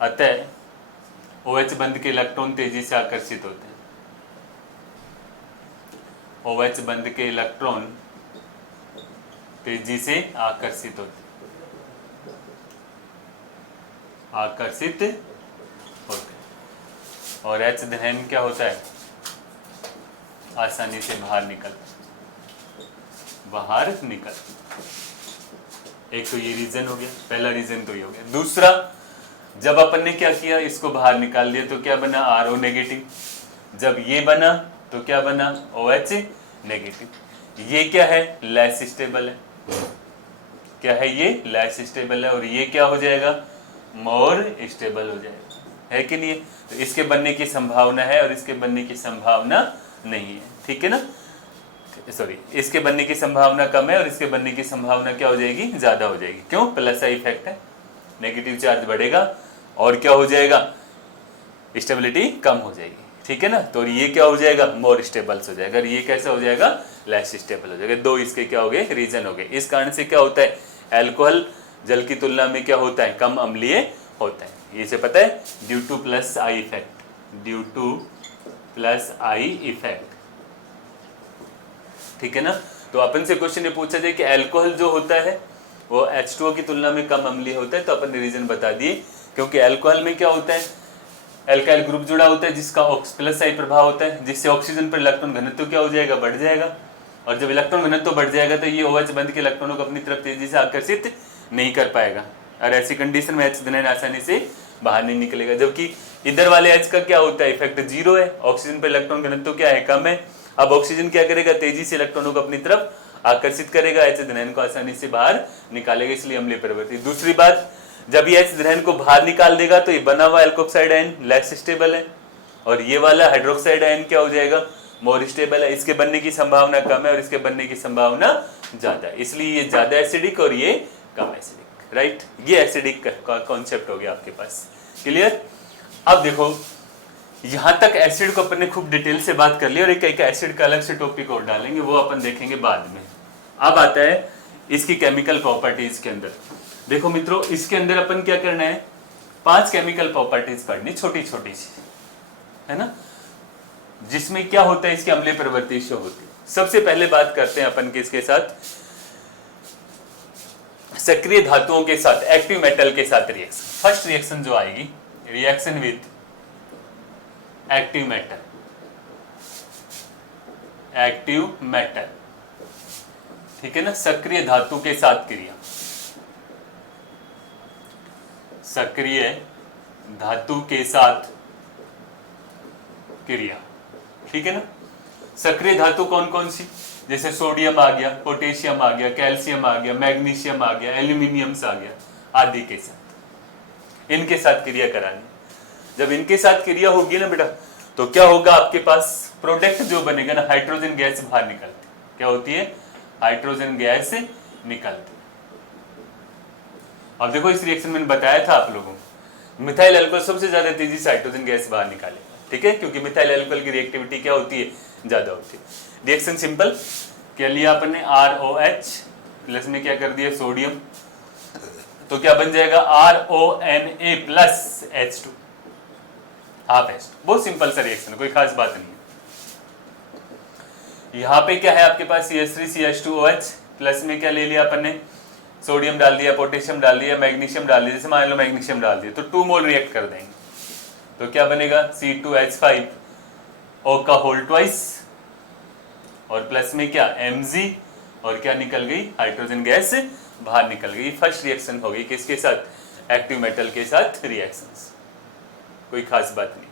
अतः OH बंध के इलेक्ट्रॉन तेजी से आकर्षित होते हैं, OH बंध के इलेक्ट्रॉन तेजी से आकर्षित होते हैं, आकर्षित होते हैं। और H एथेनाइन क्या होता है, आसानी से बाहर निकल, बाहर निकल। एक तो ये रीजन हो गया, पहला रीजन तो ये हो गया। दूसरा, जब अपन ने क्या किया, इसको बाहर निकाल दिया तो क्या बना, RO नेगेटिव। जब ये बना तो क्या बना, OH नेगेटिव। ये क्या है, लेस स्टेबल है। क्या है ये, लेस स्टेबल है। और ये क्या हो जाएगा, मोर स्टेबल हो जाएगा, है कि नहीं। तो इसके बनने की संभावना है और इसके बनने की संभावना नहीं है। ठीक है ना, सॉरी, इसके बनने की संभावना कम है और इसके बनने की संभावना क्या हो जाएगी, ज्यादा हो जाएगी। क्यों, प्लस आई इफेक्ट है, नेगेटिव चार्ज बढ़ेगा और क्या हो जाएगा, स्टेबिलिटी कम हो जाएगी। ठीक है ना। तो ये क्या हो जाएगा, मोर स्टेबल्स हो जाएगा, और ये कैसा हो जाएगा, लेस स्टेबल हो जाएगा। दो इसके क्या हो गए, रीजन हो गए। इस कारण से क्या होता है, अल्कोहल जल की तुलना में क्या होता है, कम अम्लीय होता है। ये से पता है, due two plus I effect, due two plus I effect, ठीक है ना। तो अपन से क्वेश्चन ये पूछा जाए कि अल्कोहल जो होता है वो H2O की तुलना में कम अम्लीय होता है, तो अपन ने रीजन बता दिए। क्योंकि अल्कोहल में क्या होता है, एल्काइल ग्रुप जुड़ा होता है जिसका प्लस आई प्रभाव होता है, जिससे ऑक्सीजन पर इलेक्ट्रॉन घनत्व क्या हो जाएगा, बढ़ जाएगा। और जब इलेक्ट्रॉन घनत्व बढ़ जाएगा तो ये OH बंध के इलेक्ट्रॉनों को अपनी तरफ तेजी से आकर्षित नहीं कर पाएगा, और ऐसी कंडीशन में H धनायन आसानी से बाहर नहीं निकलेगा। जबकि इधर वाले H का क्या होता है, इफेक्ट जीरो है, ऑक्सीजन पर इलेक्ट्रॉन घनत्व क्या है, कम है। अब ऑक्सीजन क्या करेगा, तेजी से इलेक्ट्रॉनों को अपनी तरफ आकर्षित करेगा, H धनायन को आसानी से बाहर निकालेगा, इसलिए अम्लीय प्रवृत्ति। दूसरी बात, जब ये H धनायन को बाहर निकाल देगा तो ये बना हुआ एल्कोक्साइड आयन लेस स्टेबल है, और ये वाला हाइड्रोक्साइड आयन क्या हो जाएगा, मोर स्टेबल है। इसके बनने की संभावना कम है और इसके बनने की संभावना ज्यादा है, इसलिए ये ज्यादा एसिडिक और ये कम एसिडिक, राइट। ये एसिडिक का कॉन्सेप्ट हो गया आपके पास, क्लियर। अब देखो, यहां तक एसिड को अपन ने खूब डिटेल से बात कर ली, और एक एसिड का अलग से टॉपिक और डालेंगे, वो अपन देखेंगे बाद में। अब आता है इसकी केमिकल प्रॉपर्टीज के अंदर। देखो मित्रों, इसके अंदर अपन क्या करना है, 5 केमिकल प्रॉपर्टीज पढ़नी, छोटी छोटी सी, है ना, जिसमें क्या होता है, इसकी अम्लीय प्रवृत्ति शो होती है। सबसे पहले बात करते हैं अपन किसके साथ, सक्रिय धातुओं के साथ, एक्टिव मेटल के साथ रिएक्शन। फर्स्ट रिएक्शन जो आएगी, reaction with active metal, active metal, ठीक है ना, सक्रिय धातु के साथ क्रिया, सक्रिय धातु के साथ क्रिया, ठीक है ना। सक्रिय धातु कौन कौन सी, जैसे सोडियम आ गया, पोटेशियम आ गया, कैल्शियम आ गया, मैग्नीशियम आ गया, एल्यूमिनियम आ गया आदि के साथ, इनके साथ क्रिया करानी। जब इनके साथ क्रिया होगी ना बेटा, तो क्या होगा, आपके पास प्रोडक्ट जो बनेगा ना, हाइड्रोजन गैस बाहर निकलती, क्या होती है, हाइड्रोजन गैस निकलती। अब देखो, इस रिएक्शन में बताया था आप लोगों को, मिथाइल अल्कोहल सबसे ज्यादा तेजी से हाइड्रोजन गैस बाहर निकालेगा, ठीक है, क्योंकि मिथाइल अल्कोहल की रिएक्टिविटी क्या होती है, ज्यादा होती है। रिएक्शन सिंपल, क्या लिया अपन ने, ROH प्लस में क्या कर दिया, सोडियम, तो क्या बन जाएगा, RONA plus H2, half H2। बहुत सिंपल सा रिएक्शन, कोई खास बात नहीं है। यहाँ पे क्या है आपके पास, CH3CH2OH प्लस में क्या ले लिया अपन ने, सोडियम डाल दिया, पोटेशियम डाल दिया, मैग्नीशियम डाल दिया, जैसे मान लो मैग्नीशियम डाल दिया, तो 2 मोल रिएक्ट कर देंगे, तो क्या बनेगा, C2H5O का होल ट्वाइस, और प्लस में क्या, Mg, और क्या निकल गई, हाइड्रोजन गैस बाहर निकल गई। फर्स्ट रिएक्शन हो गई किसके साथ, एक्टिव मेटल के साथ रिएक्शंस, कोई खास बात नहीं।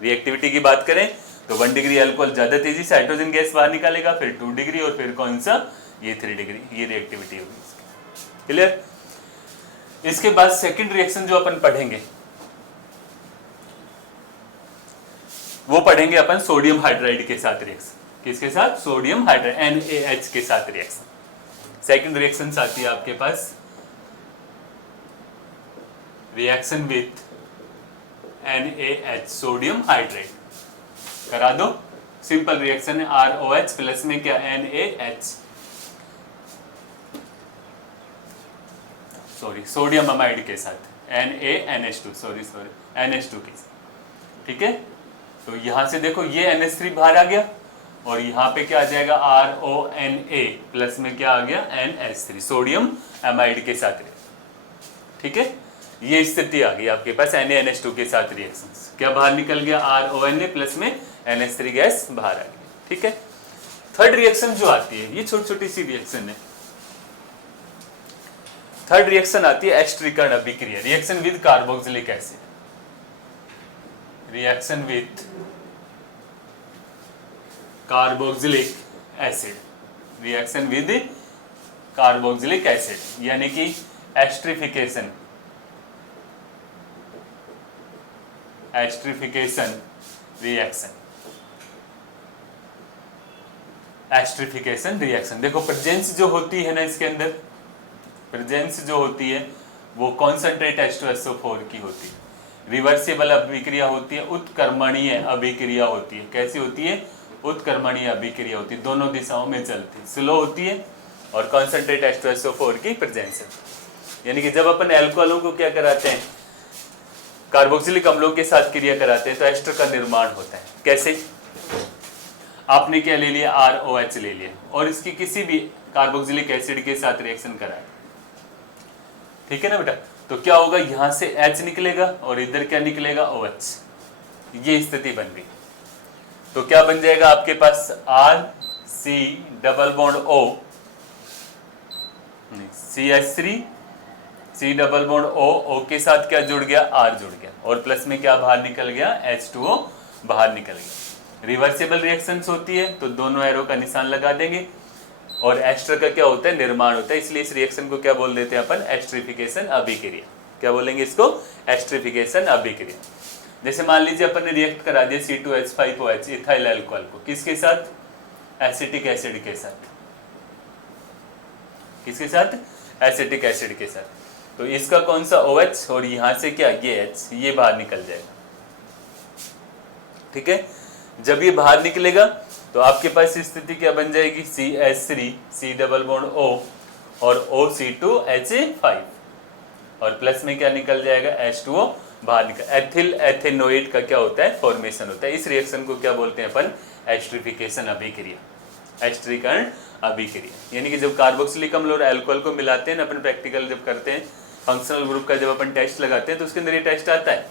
रिएक्टिविटी की बात करें तो 1 डिग्री अल्कोहल ज्यादा तेजी से हाइड्रोजन गैस बाहर निकालेगा, फिर 2 डिग्री, और फिर कौन सा, ये 3 डिग्री, ये रिएक्टिविटी होगी इसकी, क्लियर। इसके बाद सेकंड रिएक्शन जो अपन पढ़ेंगे, वो पढ़ेंगे अपन सोडियम हाइड्राइड के साथ रिएक्शन, किसके साथ, सोडियम हाइड्राइड, NaH के साथ रिएक्शन। सेकंड रिएक्शन आती है आपके पास, reaction with NaH, sodium hydride, करा दो, सिंपल रिएक्शन है, ROH प्लस में क्या, NaH, सॉरी सोडियम अमाइड के साथ, NaNH2, सॉरी NH2 के साथ, ठीक है। तो यहां से देखो, ये NH3 बाहर आ गया, और यहाँ पे क्या आ जाएगा, RONA प्लस में क्या आ गया, NH3, सोडियम अमाइड के साथ, ठीक है। ये स्थिति आ गई आपके पास, NaNH2 के साथ रिएक्शंस, क्या बाहर निकल गया, RONA प्लस में NH3 गैस बाहर आ गई, ठीक है। थर्ड रिएक्शन जो आती है, ये छोटी छोटी सी रिएक्शन है। थर्ड रिएक्शन आती है एस्टरीकरण अभिक्रिया, reaction with carboxylic acid, reaction with carboxylic acid, reaction with carboxylic acid, यानी कि esterification, esterification reaction, esterification reaction. देखो, प्रेजेंस जो होती है ना इसके अंदर, प्रेजेंस जो होती है वो कॉन्सेंट्रेट H2SO4 की होती है। रिवर्सिबल अभिक्रिया होती है, उत्क्रमणीय अभिक्रिया होती है। कैसी होती है? उत्क्रमणीय अभिक्रिया होती है, दोनों दिशाओं में चलती, स्लो होती है और कॉन्सेंट्रेट H2SO4 की प्रेजेंस है। यानी कि जब अपन एल्कोहलों को क्या कराते हैं, कार्बोक्सिलिक अम्लों के साथ क्रिया कराते हैं तो एस्टर का निर्माण होता है। कैसे? आपने क्या ले लिया? ROH ले लिया और इसकी किसी भी कार्बोक्सिलिक एसिड के साथ रिएक्शन कराया, ठीक है ना बेटा? तो क्या होगा, यहां से H निकलेगा और इधर क्या निकलेगा? OH। ये स्थिति बन गई। तो क्या बन जाएगा आपके पास? RC double bond O, CH3, C double bond O के साथ क्या जुड़ गया? R जुड़ गया और प्लस में क्या बाहर निकल गया? H2O बाहर निकल गया। रिवर्सिबल रिएक्शंस होती है तो दोनों एरो का निशान लगा देंगे और एस्टर का क्या होता है? निर्माण होता है। इसलिए इस रिएक्शन को क्या बोल देते हैं अपन? एस्टरिफिकेशन अभिक्रिया। क्या बोलेंगे इसको? एस्टरिफिकेशन अभिक्रिया। जैसे मान लीजिए अपन ने रिएक्ट करा दिया C2H5OH इथाइल अल्कोहल को, किसके साथ? एसिटिक एसिड के साथ। किसके साथ? एसिटिक एसिड के साथ। तो इसका कौन सा? OH और यहां से क्या? ये H, ये बाहर निकल जाएगा, ठीक है? जब ये बाहर निकलेगा तो आपके पास स्थिति क्या बन जाएगी? CH3, C double bond O और OC2H5 और प्लस में क्या निकल जाएगा? H2O बाहर निकल। एथिल एथेनोइड का क्या होता है? फॉर्मेशन होता है। इस रिएक्शन को क्या बोलते हैं अपन? एस्टरिफिकेशन अभिक्रिया, एस्टरीकरण अभिक्रिया। यानी कि जब कार्बोक्सिलिक अम्ल और अल्कोहल को मिलाते हैं ना, अपन प्रैक्टिकल जब करते हैं, फंक्शनल ग्रुप का जब अपन टेस्ट लगाते हैं तो उसके अंदर ये टेस्ट आता है।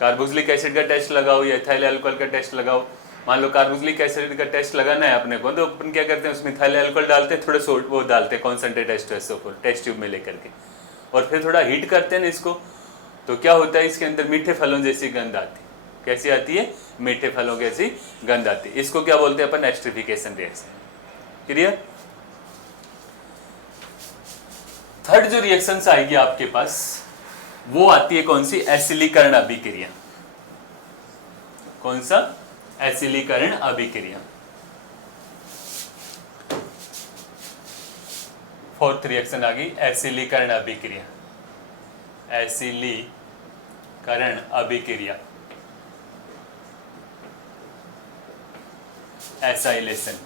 कार्बोक्सिलिक एसिड का टेस्ट लगाओ या इथाइल अल्कोहल का टेस्ट लगाओ। मान लो कार्बोक्सिलिक एसिड का टेस्ट लगाना है अपने को, तो अपन क्या करते हैं? उसमें इथाइल अल्कोहल डालते हैं, थोड़े सोल्ट वो डालते हैं कॉन्सेंट्रेट H2SO4 टेस्ट ट्यूब में लेकर के, और फिर थोड़ा हीट करते हैं ना इसको, तो क्या होता है? इसके अंदर मीठे फलों जैसी गंध आती है। कैसी आती है? मीठे फलों जैसी गंध आती है। इसको क्या बोलते हैं अपन? Esterification reaction. क्लियर? थर्ड जो रिएक्शंस आएगी आपके पास वो आती है कौन सी? एसिलीकरण अभिक्रिया। कौन सा? एसिलीकरण अभिक्रिया। फोर्थ रिएक्शन आ गई एसिलीकरण अभिक्रिया। एसिलीकरण अभिक्रिया, एसाइलेशन,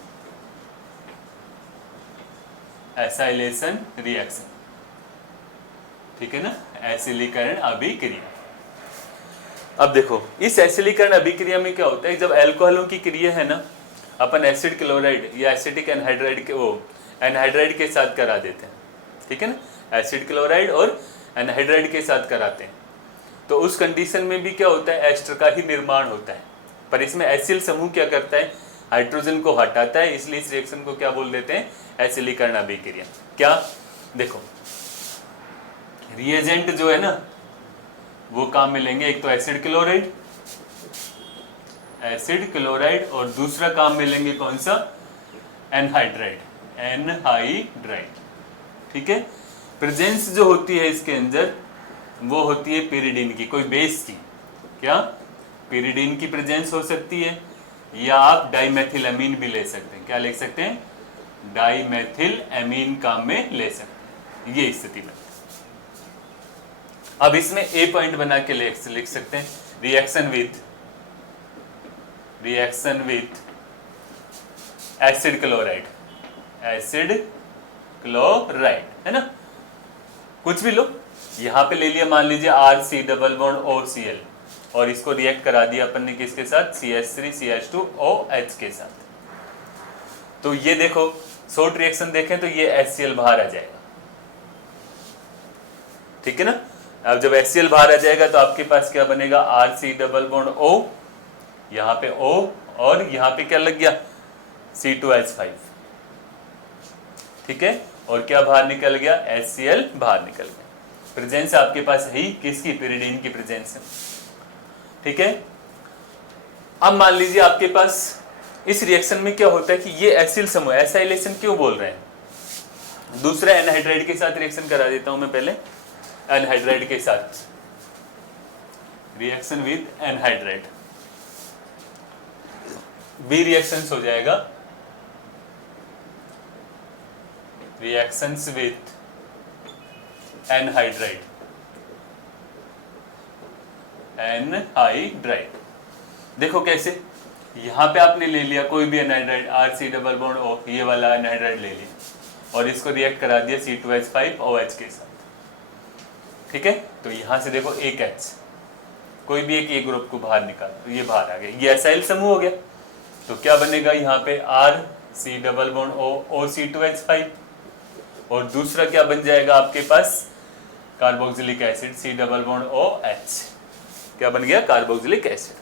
एसाइलेशन रिएक्शन, ठीक है ना? एसिलीकरण अभिक्रिया। अब देखो इस एसिलीकरण अभिक्रिया में क्या होता है? जब अल्कोहलों की क्रिया है ना, अपन एसिड क्लोराइड या एसिटिक एनहाइड्राइड के वो एनहाइड्राइड के साथ करा देते हैं, ठीक है ना? एसिड क्लोराइड और एनहाइड्राइड के साथ कराते हैं तो उस कंडीशन में भी क्या होता है? एस्टर का ही निर्माण होता है। पर इसमें एसिल समूह क्या करता है? हाइड्रोजन को हटाता है। इसलिए इस रिएक्शन को क्या बोल देते हैं? एसिलीकरण अभिक्रिया। क्या? देखो रिएजेंट जो है ना वो काम मिलेंगे, एक तो एसिड क्लोराइड, एसिड क्लोराइड, और दूसरा काम मिलेंगे कौन सा? एनहाइड्राइड, एनहाइड्राइड, ठीक है? प्रेजेंस जो होती है इसके अंदर वो होती है पिरिडीन की, कोई बेस की। क्या? पिरिडीन की प्रेजेंस हो सकती है या आप डाइमेथिलएमीन भी ले सकते हैं। क्या ले सकते हैं? डाइमेथिलएमीन काम में ले सकते हैं। ये स्थिति में अब इसमें ए पॉइंट बना के लिख सकते हैं reaction with acid chloride, acid chloride, है ना? कुछ भी लो, यहां पे ले लिया मान लीजिए RC डबल बॉन्ड OCl और इसको रिएक्ट करा दिया अपन ने किसके साथ? CH3 CH2OH के साथ। तो ये देखो शॉर्ट रिएक्शन देखें तो ये HCl बाहर आ जाएगा, ठीक है ना? अब जब HCl बाहर आ जाएगा तो आपके पास क्या बनेगा? RC डबल बॉन्ड O, यहां पे O और यहां पे क्या लग गया? C2H5, ठीक है? और क्या बाहर निकल गया? HCl बाहर निकल गया। प्रेजेंस आपके पास है ही किसकी? पिरिडीन की प्रेजेंस है, ठीक है? अब मान लीजिए आपके पास इस रिएक्शन में क्या होता है कि ये एसिल समूह, एसाइलेशन क्यों बोल रहे हैं? दूसरा एनहाइड्राइड के साथ रिएक्शन करा देता हूं मैं पहले, एनहाइड्राइड के साथ reaction with anhydride, B reactions हो जाएगा रिएक्शंस विथ एनहाइड्राइड, एनहाइड्राइड। देखो कैसे, यहाँ पे आपने ले लिया कोई भी anhydride RC double bond O, ये वाला एनहाइड्राइड ले लिया और इसको रिएक्ट करा दिया C2H5 OH के साथ। ठीक है, तो यहाँ से देखो एक H, कोई भी एक A ग्रुप को बाहर निकाल, तो ये बाहर आ गया, ये एसाइल समूह हो गया। तो क्या बनेगा यहाँ पे RC double bond O OC2H5, और दूसरा क्या बन जाएगा आपके पास carboxylic acid C double bond OH, क्या बन गया कार्बोक्सिलिक एसिड।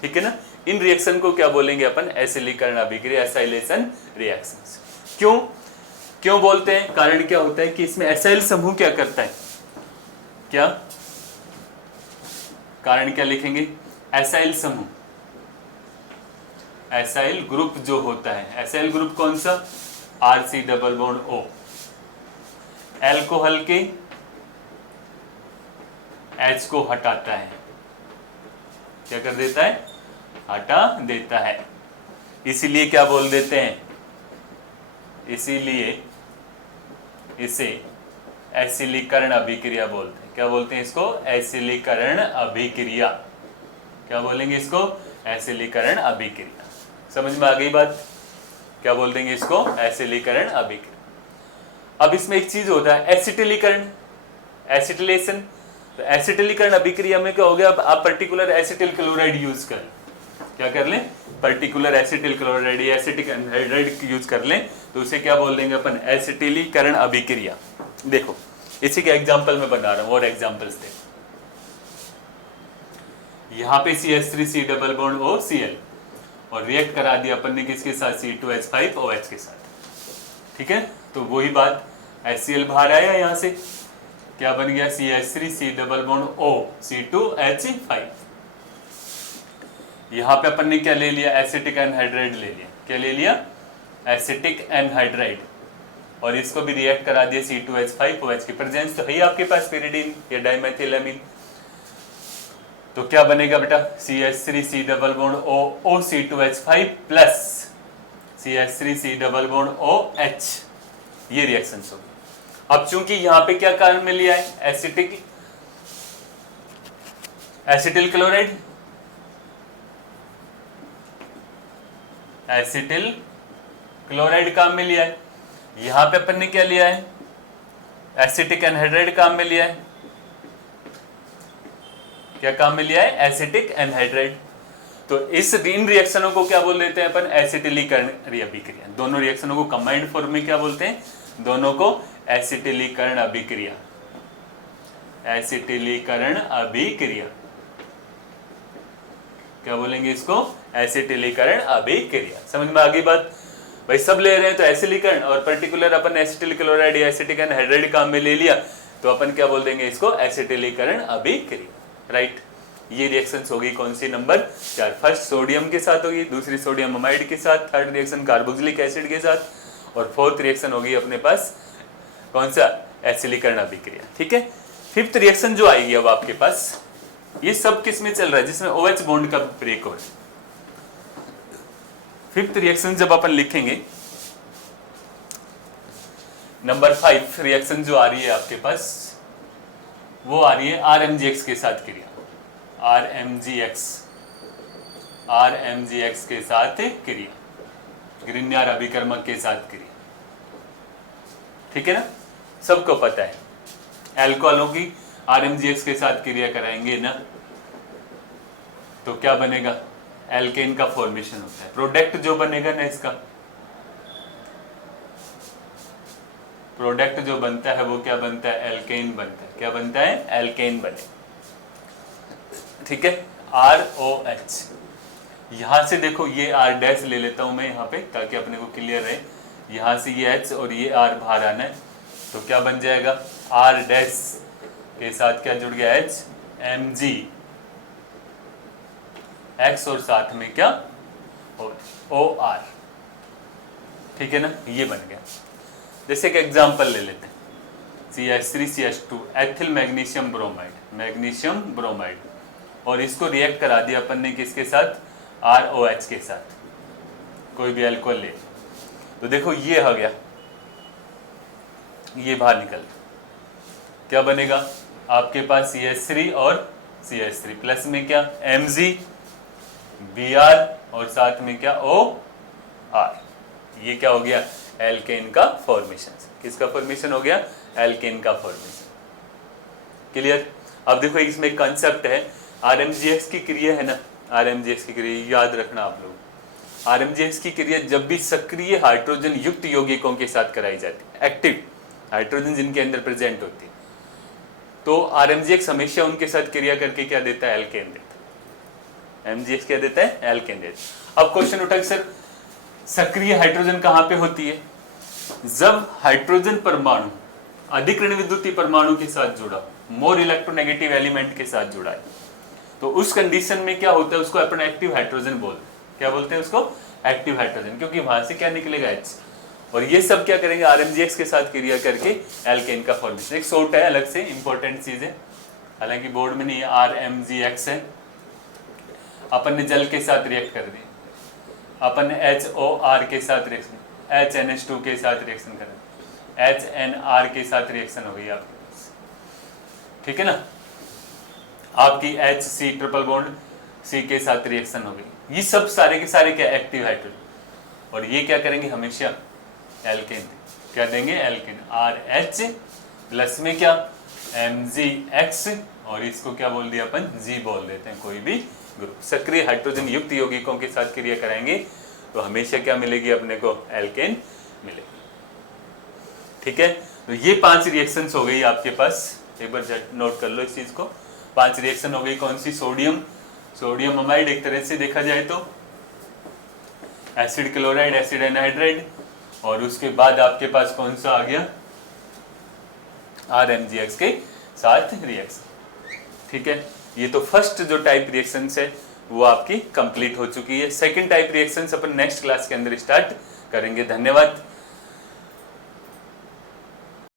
ठीक है ना, इन रिएक्शन को क्या बोलेंगे अपन, एसिलीकरण अभिक्रिया, एसाइलेशन रिएक्शंस। क्यों बोलते हैं, कारण क्या होता है कि इसमें एसाइल समूह क्या करता है, क्या कारण क्या लिखेंगे, एसाइल समूह, एसाइल ग्रुप जो होता है, एसाइल ग्रुप कौन सा, RC double bond O, alcohol के H को हटाता है, क्या कर देता है, हटा देता है, इसीलिए क्या बोल देते हैं, इसीलिए इसे एसिलीकरण अभिक्रिया बोलते हैं। क्या बोलते हैं इसको, एसिलीकरण अभिक्रिया। क्या बोलेंगे इसको, एसिलीकरण अभिक्रिया। समझ में आ गई बात, क्या बोल देंगे इसको, एसिलीकरण अभिक्रिया। अब इसमें एक चीज होता है एसिटिलीकरण, एसिटिलेशन। तो एसिटिलीकरण अभिक्रिया में क्या हो गया, अब आप पर्टिकुलर एसिटिल क्लोराइड यूज कर, क्या कर लें, पर्टिकुलर एसिटिल क्लोराइड या एसिटिक एनहाइड्राइड यूज कर लें, तो उसे क्या बोल देंगे अपन, एसिटिलीकरण अभिक्रिया। देखो इसी के एग्जांपल में बना रहा हूं, और एग्जांपल्स देखो, यहाँ पे CH3C double bond O Cl, और रिएक्ट करा दिया अपन ने किसके साथ, C2H5 OH के साथ। ठीक है, तो वही बात, HCl बाहर आया यहाँ से, क्या बन गया, CH3C double bond O C2H5। यहाँ पे अपन ने क्या ले लिया, एसिटिक एनहाइड्राइड ले लिया, क्या ले लिया, एसिटिक एनहाइड्राइड, और इसको भी रिएक्ट करा दिया C2H5 OH की प्रेजेंस तो है आपके पास पेरिडीन या डाइमेथिलामीन। तो क्या बनेगा बेटा, CH3C double bond O OC2H5 plus CH3C double bond OH, ये रिएक्शन होगी। अब चूंकि यहाँ पे क्या कारण में लिया है, एसिटिल क्लोराइड, एसिटिल क्लोराइड काम में लिया है, यहां पे अपन ने क्या लिया है, एसिटिक एनहाइड्राइड काम में लिया है, क्या काम में लिया है, एसिटिक एनहाइड्राइड। तो इस इन रिएक्शनों को क्या बोल देते हैं अपन, एसिटिलीकरण अभिक्रिया। दोनों रिएक्शनों को कंबाइंड फॉर्म में क्या बोलते हैं, दोनों को एसिटिलीकरण अभिक्रिया, एसिटिलीकरण अभिक्रिया, क्या बोलेंगे इसको, एसिटिलीकरण अभिक्रिया। समझ में आ गई बात भाई, सब ले रहे हैं तो एसिलीकरण, और पर्टिकुलर अपन एसिटिल क्लोराइड या एसिटिक एनहाइड्राइड काम में ले लिया, तो अपन क्या बोल देंगे इसको, एसिटिलीकरण अभिक्रिया। राइट, ये रिएक्शंस होगी कौन सी, नंबर 4। फर्स्ट सोडियम के साथ होगी, दूसरी सोडियम अमाइड के साथ, थर्ड रिएक्शन कार्बोक्सिलिक एसिड के साथ, और फोर्थ रिएक्शन होगी अपने पास कौन सा, एसिलीकरण अभिक्रिया। ठीक है, फिफ्थ रिएक्शन जो आएगी अब आपके पास, ये सब किस में चल रहा है, जिसमें OH बॉन्ड का ब्रेक हो रहा है। फिफ्थ रिएक्शन जब अपन लिखेंगे, नंबर 5 रिएक्शन जो आ रही है आपके पास, वो आ रही है RMGX के साथ क्रिया, RMGX के साथ क्रिया, ग्रिन्यार अभिकर्मक के साथ क्रिया। ठीक है ना, सबको पता है एल्कोहलों की RMGX के साथ क्रिया कराएंगे ना, तो क्या बनेगा, एल्केन का फॉर्मेशन होता है। प्रोडक्ट जो बनेगा ना, इसका प्रोडक्ट जो बनता है वो क्या बनता है, एल्केन बनता है। क्या बनता है, एल्केन बने। ठीक है, ROH, यहां से देखो ये R डैश ले लेता हूं मैं यहाँ पे, ताकि अपने को क्लियर रहे, यहां से ये H और ये R बाहर आना है, तो क्या बन जाएगा, R डैश के साथ क्या जुड़ गया, H Mg X, और साथ में क्या, OR। ठीक है ना, ये बन गया। जैसे एक एग्जांपल ले लेते हैं, CH3CH2 ethyl magnesium bromide, magnesium bromide, और इसको रिएक्ट करा दिया अपन ने किसके साथ, ROH के साथ, कोई भी अल्कोहल ले, तो देखो ये आ गया, ये बाहर निकल, क्या बनेगा आपके पास, CH3 और CH3 प्लस में क्या MgBr और साथ में क्या OR। ये क्या हो गया एल्केन का फॉर्मेशन। किसका फॉर्मेशन हो गया एल्केन का फॉर्मेशन। क्लियर। अब देखो इसमें एक कंसेप्ट है RMGX की क्रिया है ना, RMGX की क्रिया याद रखना आप लोग। RMGX की क्रिया जब भी सक्रिय हाइड्रोजन युक्त यौगिकों के साथ कराई जाती है, एक्टिव हाइड्रोजन जिनके अंदर प्रेजेंट होती है, तो RMGX हमेशा उनके साथ क्रिया करके क्या देता है एल्केन देता है। MGX क्या देता है एल्केन देता है। अब क्वेश्चन उठा सर सक्रिय हाइड्रोजन कहां पे होती है, जब हाइड्रोजन परमाणु अधिकरण विद्युतीय परमाणु के साथ जुड़ा, मोर इलेक्ट्रोनेगेटिव एलिमेंट के साथ जुड़ा है, तो उस कंडीशन में क्या होता है उसको अपन एक्टिव हाइड्रोजन बोलते हैं। क्या बोलते हैं उसको एक्टिव हाइड्रोजन, क्योंकि वहां से क्या निकलेगा H। और ये सब क्या करेंगे RMGX के साथ क्रिया करके एल्केन का फॉर्मेशन। एक शॉर्ट है अलग से इंपॉर्टेंट चीज है, हालांकि बोर्ड में नहीं है, RMGX है। अपन ने जल के साथ रिएक्ट कर दिया, अपन ने HOR के साथ रिएक्शन, HNH2 के साथ रिएक्शन करें, HNR के साथ रिएक्शन हो गई आपके पास, ठीक है ना। आपकी HC ट्रिपल बॉन्ड C के साथ रिएक्शन हो गई। ये सब सारे के सारे क्या एक्टिव हाइड्रोजन, और ये क्या करेंगे हमेशा एल्केन, क्या देंगे एल्केन RH प्लस में क्या MgX, और इसको क्या बोल दिया अपन G बोल देते हैं, कोई भी ग्रुप सक्रिय हाइड्रोजन युक्त यौगिकों के साथ क्रिया कराएंगे तो हमेशा क्या मिलेगी अपने को एल्केन मिलेगी। ठीक है, तो ये 5 रिएक्शंस हो गई आपके पास, एक बार नोट कर लो इस चीज को। 5 रिएक्शन हो गई, कौन सी सोडियम अमाइड एक तरह से देखा जाए तो एसिड क्लोराइड, एसिड एनहाइड्राइड, और उसके बाद आपके पास कौन सा आ गया RMGX के साथ रिएक्शन। ठीक है, ये तो फर्स्ट जो टाइप रिएक्शंस है वो आपकी कंप्लीट हो चुकी है। सेकंड टाइप रिएक्शंस अपन नेक्स्ट क्लास के अंदर स्टार्ट करेंगे। धन्यवाद।